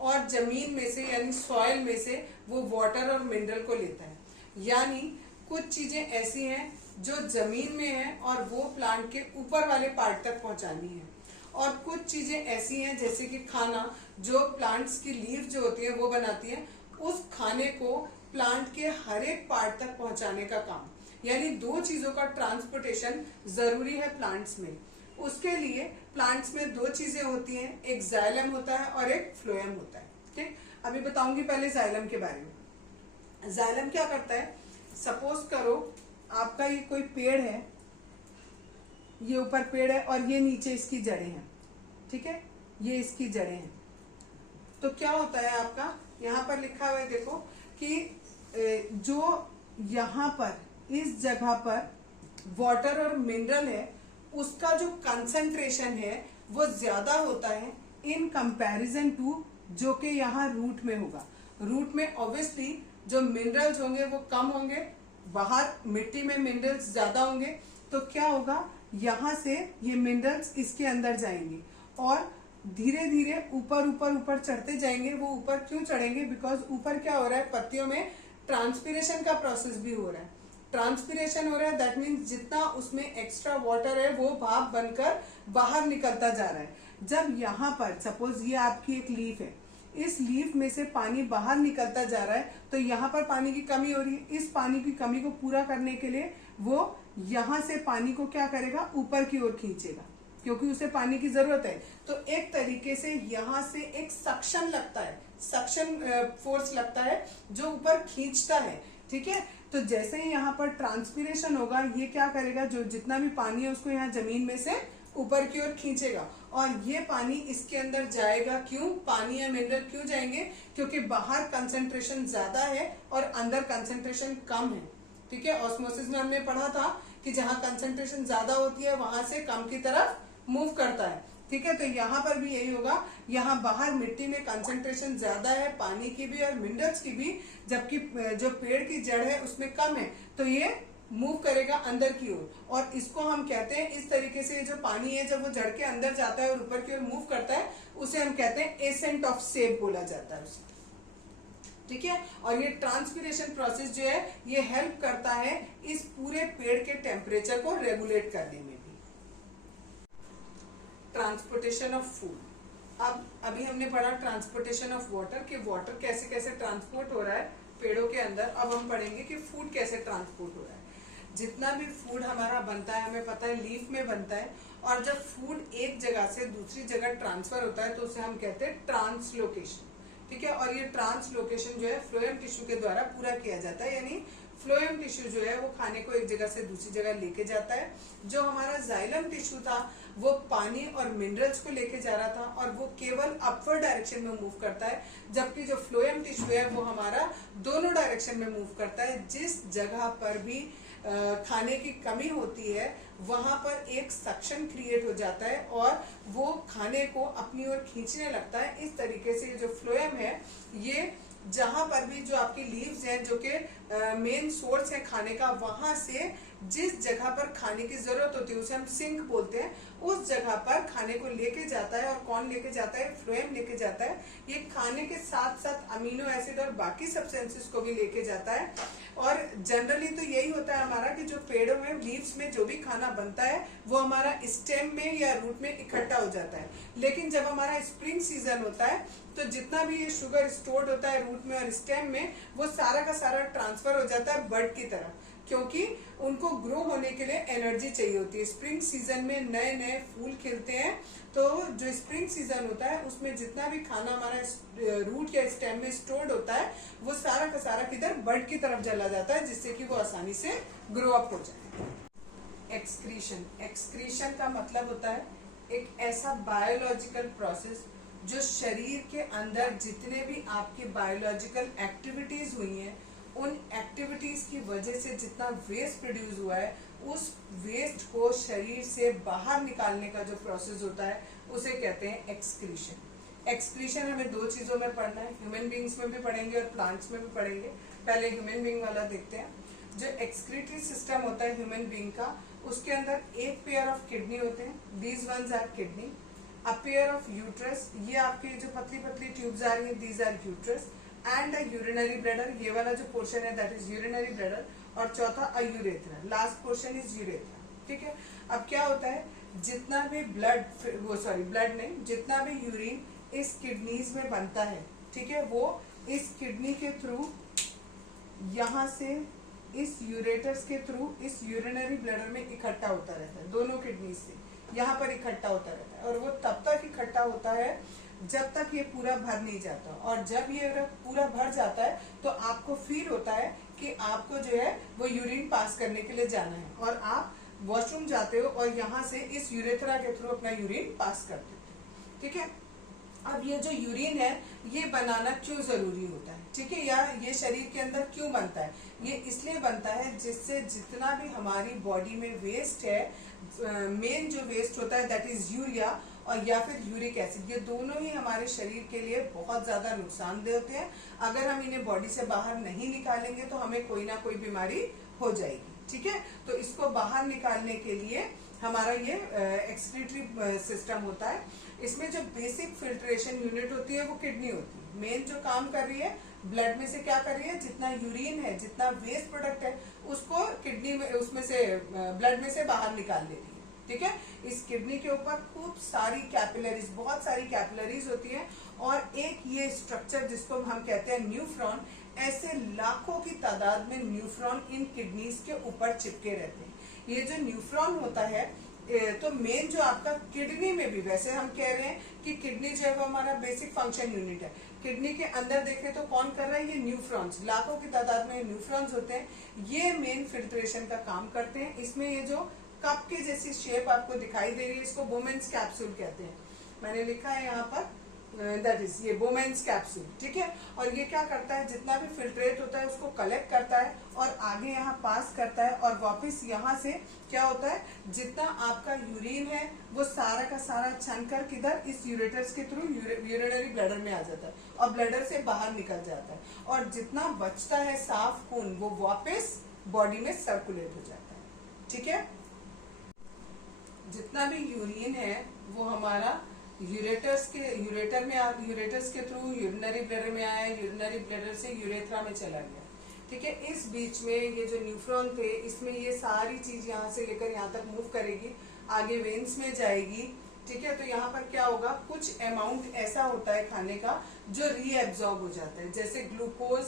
और जमीन में से यानी सॉइल में से वो वाटर और मिनरल को लेता है। यानी कुछ चीजें ऐसी हैं जो जमीन में है और वो प्लांट के ऊपर वाले पार्ट तक पहुंचानी है, और कुछ चीजें ऐसी हैं जैसे कि खाना, जो प्लांट्स की लीफ जो होती है वो बनाती है, उस खाने को प्लांट के हर एक पार्ट तक पहुंचाने का काम। यानी दो चीजों का ट्रांसपोर्टेशन जरूरी है प्लांट्स में। उसके लिए प्लांट्स में दो चीजें होती हैं, एक जाइलम होता है और एक फ्लोएम होता है, ठीक। अभी बताऊंगी पहले जाइलम के बारे में। जाइलम क्या करता है, सपोज करो आपका ये कोई पेड़ है, ये ऊपर पेड़ है और ये नीचे इसकी जड़ें हैं, ठीक है, ये इसकी जड़ें हैं। तो क्या होता है आपका, यहाँ पर लिखा हुआ है देखो कि जो यहाँ पर इस जगह पर वाटर और मिनरल है उसका जो कंसंट्रेशन है वो ज्यादा होता है इन कंपैरिजन टू जो कि यहाँ रूट में होगा। रूट में ऑब्वियसली जो मिनरल्स होंगे वो कम होंगे, बाहर मिट्टी में मिनरल्स ज्यादा होंगे, तो क्या होगा, यहाँ से ये मिनरल्स इसके अंदर जाएंगे और धीरे धीरे ऊपर ऊपर ऊपर चढ़ते जाएंगे। वो ऊपर क्यों चढ़ेंगे, बिकॉज ऊपर क्या हो रहा है, पत्तियों में ट्रांसपिरेशन का प्रोसेस भी हो रहा है। ट्रांसपिरेशन हो रहा है, दैट मीन्स जितना उसमें एक्स्ट्रा वाटर है वो भाप बनकर बाहर निकलता जा रहा है। जब यहाँ पर सपोज ये आपकी एक लीफ है, इस लीफ में से पानी बाहर निकलता जा रहा है, तो यहाँ पर पानी की कमी हो रही है। इस पानी की कमी को पूरा करने के लिए वो यहाँ से पानी को क्या करेगा, ऊपर की ओर खींचेगा, क्योंकि उसे पानी की जरूरत है। तो एक तरीके से यहाँ से एक सक्शन लगता है, सक्शन फोर्स लगता है जो ऊपर खींचता है। ठीक है, तो जैसे ही यहाँ पर ट्रांसपीरेशन होगा, ये क्या करेगा, जो जितना भी पानी है उसको यहाँ जमीन में से ऊपर की ओर खींचेगा और ये पानी इसके अंदर जाएगा। क्यों पानी या मिनरल क्यों जाएंगे? क्योंकि बाहर कंसंट्रेशन ज्यादा है और अंदर कंसंट्रेशन कम है। ठीक है, ऑस्मोसिस में हमने पढ़ा था कि जहां कंसंट्रेशन ज्यादा होती है वहां से कम की तरफ मूव करता है। ठीक है, तो यहाँ पर भी यही होगा, यहाँ बाहर मिट्टी में कंसंट्रेशन ज्यादा है पानी की भी और मिनरल्स की भी, जबकि जो पेड़ की जड़ है उसमें कम है, तो ये मूव करेगा अंदर की ओर। और इसको हम कहते हैं, इस तरीके से जो पानी है जब वो जड़ के अंदर जाता है और ऊपर की ओर मूव करता है, उसे हम कहते हैं एसेंट ऑफ सेप बोला जाता है उसे। ठीक है, और ये ट्रांसपीरेशन प्रोसेस जो है ये हेल्प करता है इस पूरे पेड़ के टेम्परेचर को रेगुलेट करने में भी। Transportation of food. अब अभी हमने पढ़ा ट्रांसपोर्टेशन ऑफ वाटर, कि वाटर कैसे कैसे ट्रांसपोर्ट हो रहा है पेड़ों के अंदर। अब हम पढ़ेंगे कि फूड कैसे ट्रांसपोर्ट हो रहा है। जितना भी फूड हमारा बनता है, हमें पता है लीफ में बनता है, और जब फूड एक जगह से दूसरी जगह ट्रांसफर होता है तो उसे हम कहते हैं ट्रांसलोकेशन। ठीक है, और ये ट्रांसलोकेशन जो है फ्लोएम टिश्यू के द्वारा पूरा किया जाता है, यानी फ्लोएम टिश्यू जो है वो खाने को एक जगह से दूसरी जगह लेके जाता है। जो हमारा जाइलम टिश्यू था वो पानी और मिनरल्स को लेके जा रहा था और वो केवल अपवर्ड डायरेक्शन में मूव करता है, जबकि जो फ्लोएम टिश्यू है वो हमारा दोनों डायरेक्शन में मूव करता है। जिस जगह पर भी खाने की कमी होती है वहां पर एक सक्शन क्रिएट हो जाता है और वो खाने को अपनी ओर खींचने लगता है। इस तरीके से जो फ्लोएम है ये जहां पर भी जो आपकी लीव्स हैं जो कि मेन सोर्स है खाने का, वहां से जिस जगह पर खाने की जरूरत होती है उसे हम सिंक बोलते हैं, उस जगह पर खाने को लेके जाता है। और कौन लेके जाता है? फ्लोएम लेके जाता है। ये खाने के साथ साथ अमीनो एसिड और बाकी सब्सटेंसेस को भी लेके जाता है। और जनरली तो यही होता है हमारा कि जो पेड़ों में लीव्स में जो भी खाना बनता है वो हमारा स्टेम में या रूट में इकट्ठा हो जाता है। लेकिन जब हमारा स्प्रिंग सीजन होता है तो जितना भी ये शुगर स्टोर्ड होता है रूट में और स्टेम में, वो सारा का सारा ट्रांसफर हो जाता है बर्ड की तरफ, क्योंकि उनको ग्रो होने के लिए एनर्जी चाहिए होती है। स्प्रिंग सीजन में नए नए फूल खिलते हैं, तो जो स्प्रिंग सीजन होता है उसमें जितना भी खाना हमारा रूट या स्टेम में स्टोर्ड होता है वो सारा का सारा किधर? बर्ड की तरफ चला जाता है, जिससे कि वो आसानी से ग्रो अप हो जाए। एक्सक्रीशन। एक्सक्रीशन का मतलब होता है एक ऐसा बायोलॉजिकल प्रोसेस जो शरीर के अंदर जितने भी आपकी बायोलॉजिकल एक्टिविटीज हुई हैं उन एक्टिविटीज की वजह से जितना वेस्ट प्रोड्यूस हुआ है उस वेस्ट को शरीर से बाहर निकालने का जो प्रोसेस होता है उसे कहते हैं एक्सक्रीशन। एक्सक्रीशन हमें दो चीजों में पढ़ना है, ह्यूमन बींग्स में भी पढ़ेंगे और प्लांट्स में भी पढ़ेंगे। पहले ह्यूमन बींग वाला देखते हैं। जो एक्सक्रीटरी सिस्टम होता है ह्यूमन बींग का, उसके अंदर एक पेयर ऑफ किडनी होते हैं, these ones are kidney. A pair of uterus, ये आपके जो पतली पतली ट्यूब्स आ रही है, these are uterus. And a urinary bladder, ये वाला जो पोर्शन है दैट इज यूरिनरी ब्लैडर। और चौथा uh urethra, last portion is urethra. ठीक है, अब क्या होता है, जितना भी ब्लड नहीं, जितना भी यूरिन इस किडनीज में बनता है, ठीक है, वो इस किडनी के थ्रू यहाँ से इस यूरेटर्स के थ्रू इस यूरिनरी ब्लैडर में इकट्ठा होता रहता है, दोनों किडनी से यहाँ पर इकट्ठा होता रहता है। और वो तब तक इकट्ठा होता है जब तक ये पूरा भर नहीं जाता, और जब ये पूरा भर जाता है तो आपको फील होता है कि आपको जो है वो यूरिन पास करने के लिए जाना है, और आप वॉशरूम जाते हो और यहाँ से इस यूरेथ्रा के थ्रू अपना यूरिन पास करते हो। ठीक है, अब ये जो यूरिन है ये बनाना क्यों जरूरी होता है? ठीक है, या ये शरीर के अंदर क्यों बनता है? ये इसलिए बनता है जिससे जितना भी हमारी बॉडी में वेस्ट है, मेन जो वेस्ट होता है दैट इज यूरिया और या फिर यूरिक एसिड, ये दोनों ही हमारे शरीर के लिए बहुत ज्यादा नुकसानदेह होते हैं। अगर हम इन्हें बॉडी से बाहर नहीं निकालेंगे तो हमें कोई ना कोई बीमारी हो जाएगी। ठीक है, तो इसको बाहर निकालने के लिए हमारा ये एक्सक्रीटरी सिस्टम होता है। इसमें जो बेसिक फिल्ट्रेशन यूनिट होती है वो किडनी होती है। मेन जो काम कर रही है ब्लड में से क्या कर रही है, जितना यूरिन है, जितना वेस्ट प्रोडक्ट है उसको किडनी में, उसमें से ब्लड में से बाहर निकाल देती है। ठीक है, इस किडनी के ऊपर खूब सारी कैपिलरीज, बहुत सारी कैपिलरीज होती है, और एक ये स्ट्रक्चर जिसको हम कहते हैं न्यूफ्रॉन, ऐसे लाखों की तादाद में न्यूफ्रॉन इन किडनीज के ऊपर चिपके रहते हैं। ये जो न्यूफ्रॉन होता है तो मेन जो आपका किडनी में भी, वैसे हम कह रहे हैं कि किडनी जो है वो हमारा बेसिक फंक्शन यूनिट है, किडनी के अंदर देखें तो कौन कर रहा है, ये न्यूफ्रॉन्स, लाखों की तादाद में न्यूफ्रॉन्स होते हैं, ये मेन फिल्ट्रेशन का काम करते हैं। इसमें ये जो कप के जैसी शेप आपको दिखाई दे रही है, इसको बोमेन्स कैप्सूल कहते हैं, मैंने लिखा है यहाँ पर, दैट इज ये बोमेन्स कैप्सूल, ठीक है। और ये क्या करता है, जितना भी फिल्ट्रेट होता है उसको कलेक्ट करता है और आगे यहाँ पास करता है, और वापस यहाँ से क्या होता है, जितना आपका यूरिन है वो सारा का सारा छनकर किधर, इस यूरेटर्स के थ्रू यूरिनरी ब्लैडर में आ जाता है और ब्लैडर से बाहर निकल जाता है, और जितना बचता है साफ खून वो वापस बॉडी में सर्कुलेट हो जाता है, ठीक है। जितना भी यूरिन है वो हमारा यूरेटर्स के थ्रू यूरिनरी ब्लैडर में आया, यूरिनरी ब्लैडर से यूरेथ्रा में चला गया, ठीक है। इस बीच में ये जो न्यूफ्रॉन थे, इसमें ये सारी चीज यहाँ से लेकर यहाँ तक मूव करेगी, आगे वेन्स में जाएगी, ठीक है। तो यहाँ पर क्या होगा, कुछ अमाउंट ऐसा होता है खाने का जो रीएब्जॉर्ब हो जाता है, जैसे ग्लूकोज,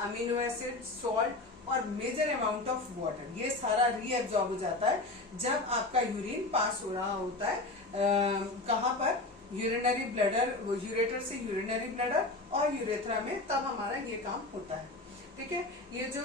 अमीनो एसिड, सॉल्ट और मेजर अमाउंट ऑफ वाटर, ये सारा रीएब्जॉर्ब हो जाता है जब आपका यूरिन पास हो रहा होता है कहाँ पर, यूरिनरी ब्लैडर, यूरेटर से यूरिनरी ब्लैडर और यूरेथ्रा में, तब हमारा ये काम होता है, ठीक है। ये जो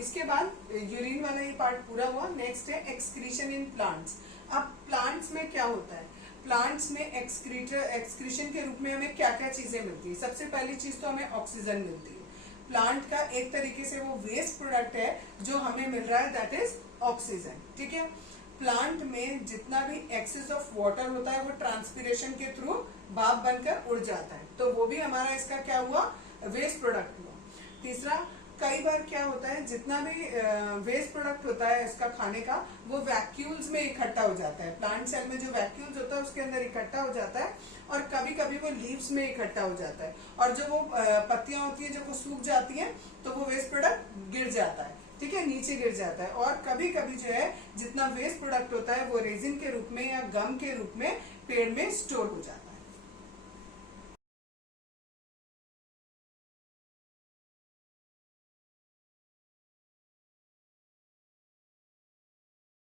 इसके बाद यूरिन वाला ये पार्ट पूरा हुआ। नेक्स्ट है एक्सक्रीशन इन प्लांट्स। अब प्लांट्स में क्या होता है, प्लांट्स में एक्सक्रीशन के रूप में हमें क्या क्या चीजें मिलती है। सबसे पहली चीज तो हमें ऑक्सीजन मिलती है, प्लांट का एक तरीके से वो वेस्ट प्रोडक्ट है जो हमें मिल रहा है, दैट इज ऑक्सीजन, ठीक है। प्लांट में जितना भी एक्सेस ऑफ वाटर होता है वो ट्रांसपिरेशन के थ्रू भाप बनकर उड़ जाता है, तो वो भी हमारा इसका क्या हुआ, वेस्ट प्रोडक्ट हुआ। तीसरा, कई बार क्या होता है, जितना भी वेस्ट प्रोडक्ट होता है इसका खाने का, वो वैक्यूल्स में इकट्ठा हो जाता है, प्लांट सेल में जो वैक्यूल्स होता है उसके अंदर इकट्ठा हो जाता है, और कभी कभी वो लीव्स में इकट्ठा हो जाता है, और जो वो पत्तियां होती है जब वो सूख जाती हैं तो वो वेस्ट प्रोडक्ट गिर जाता है, ठीक है, नीचे गिर जाता है। और कभी कभी जो है जितना वेस्ट प्रोडक्ट होता है वो रेजिन के रूप में या गम के रूप में पेड़ में स्टोर हो जाता है।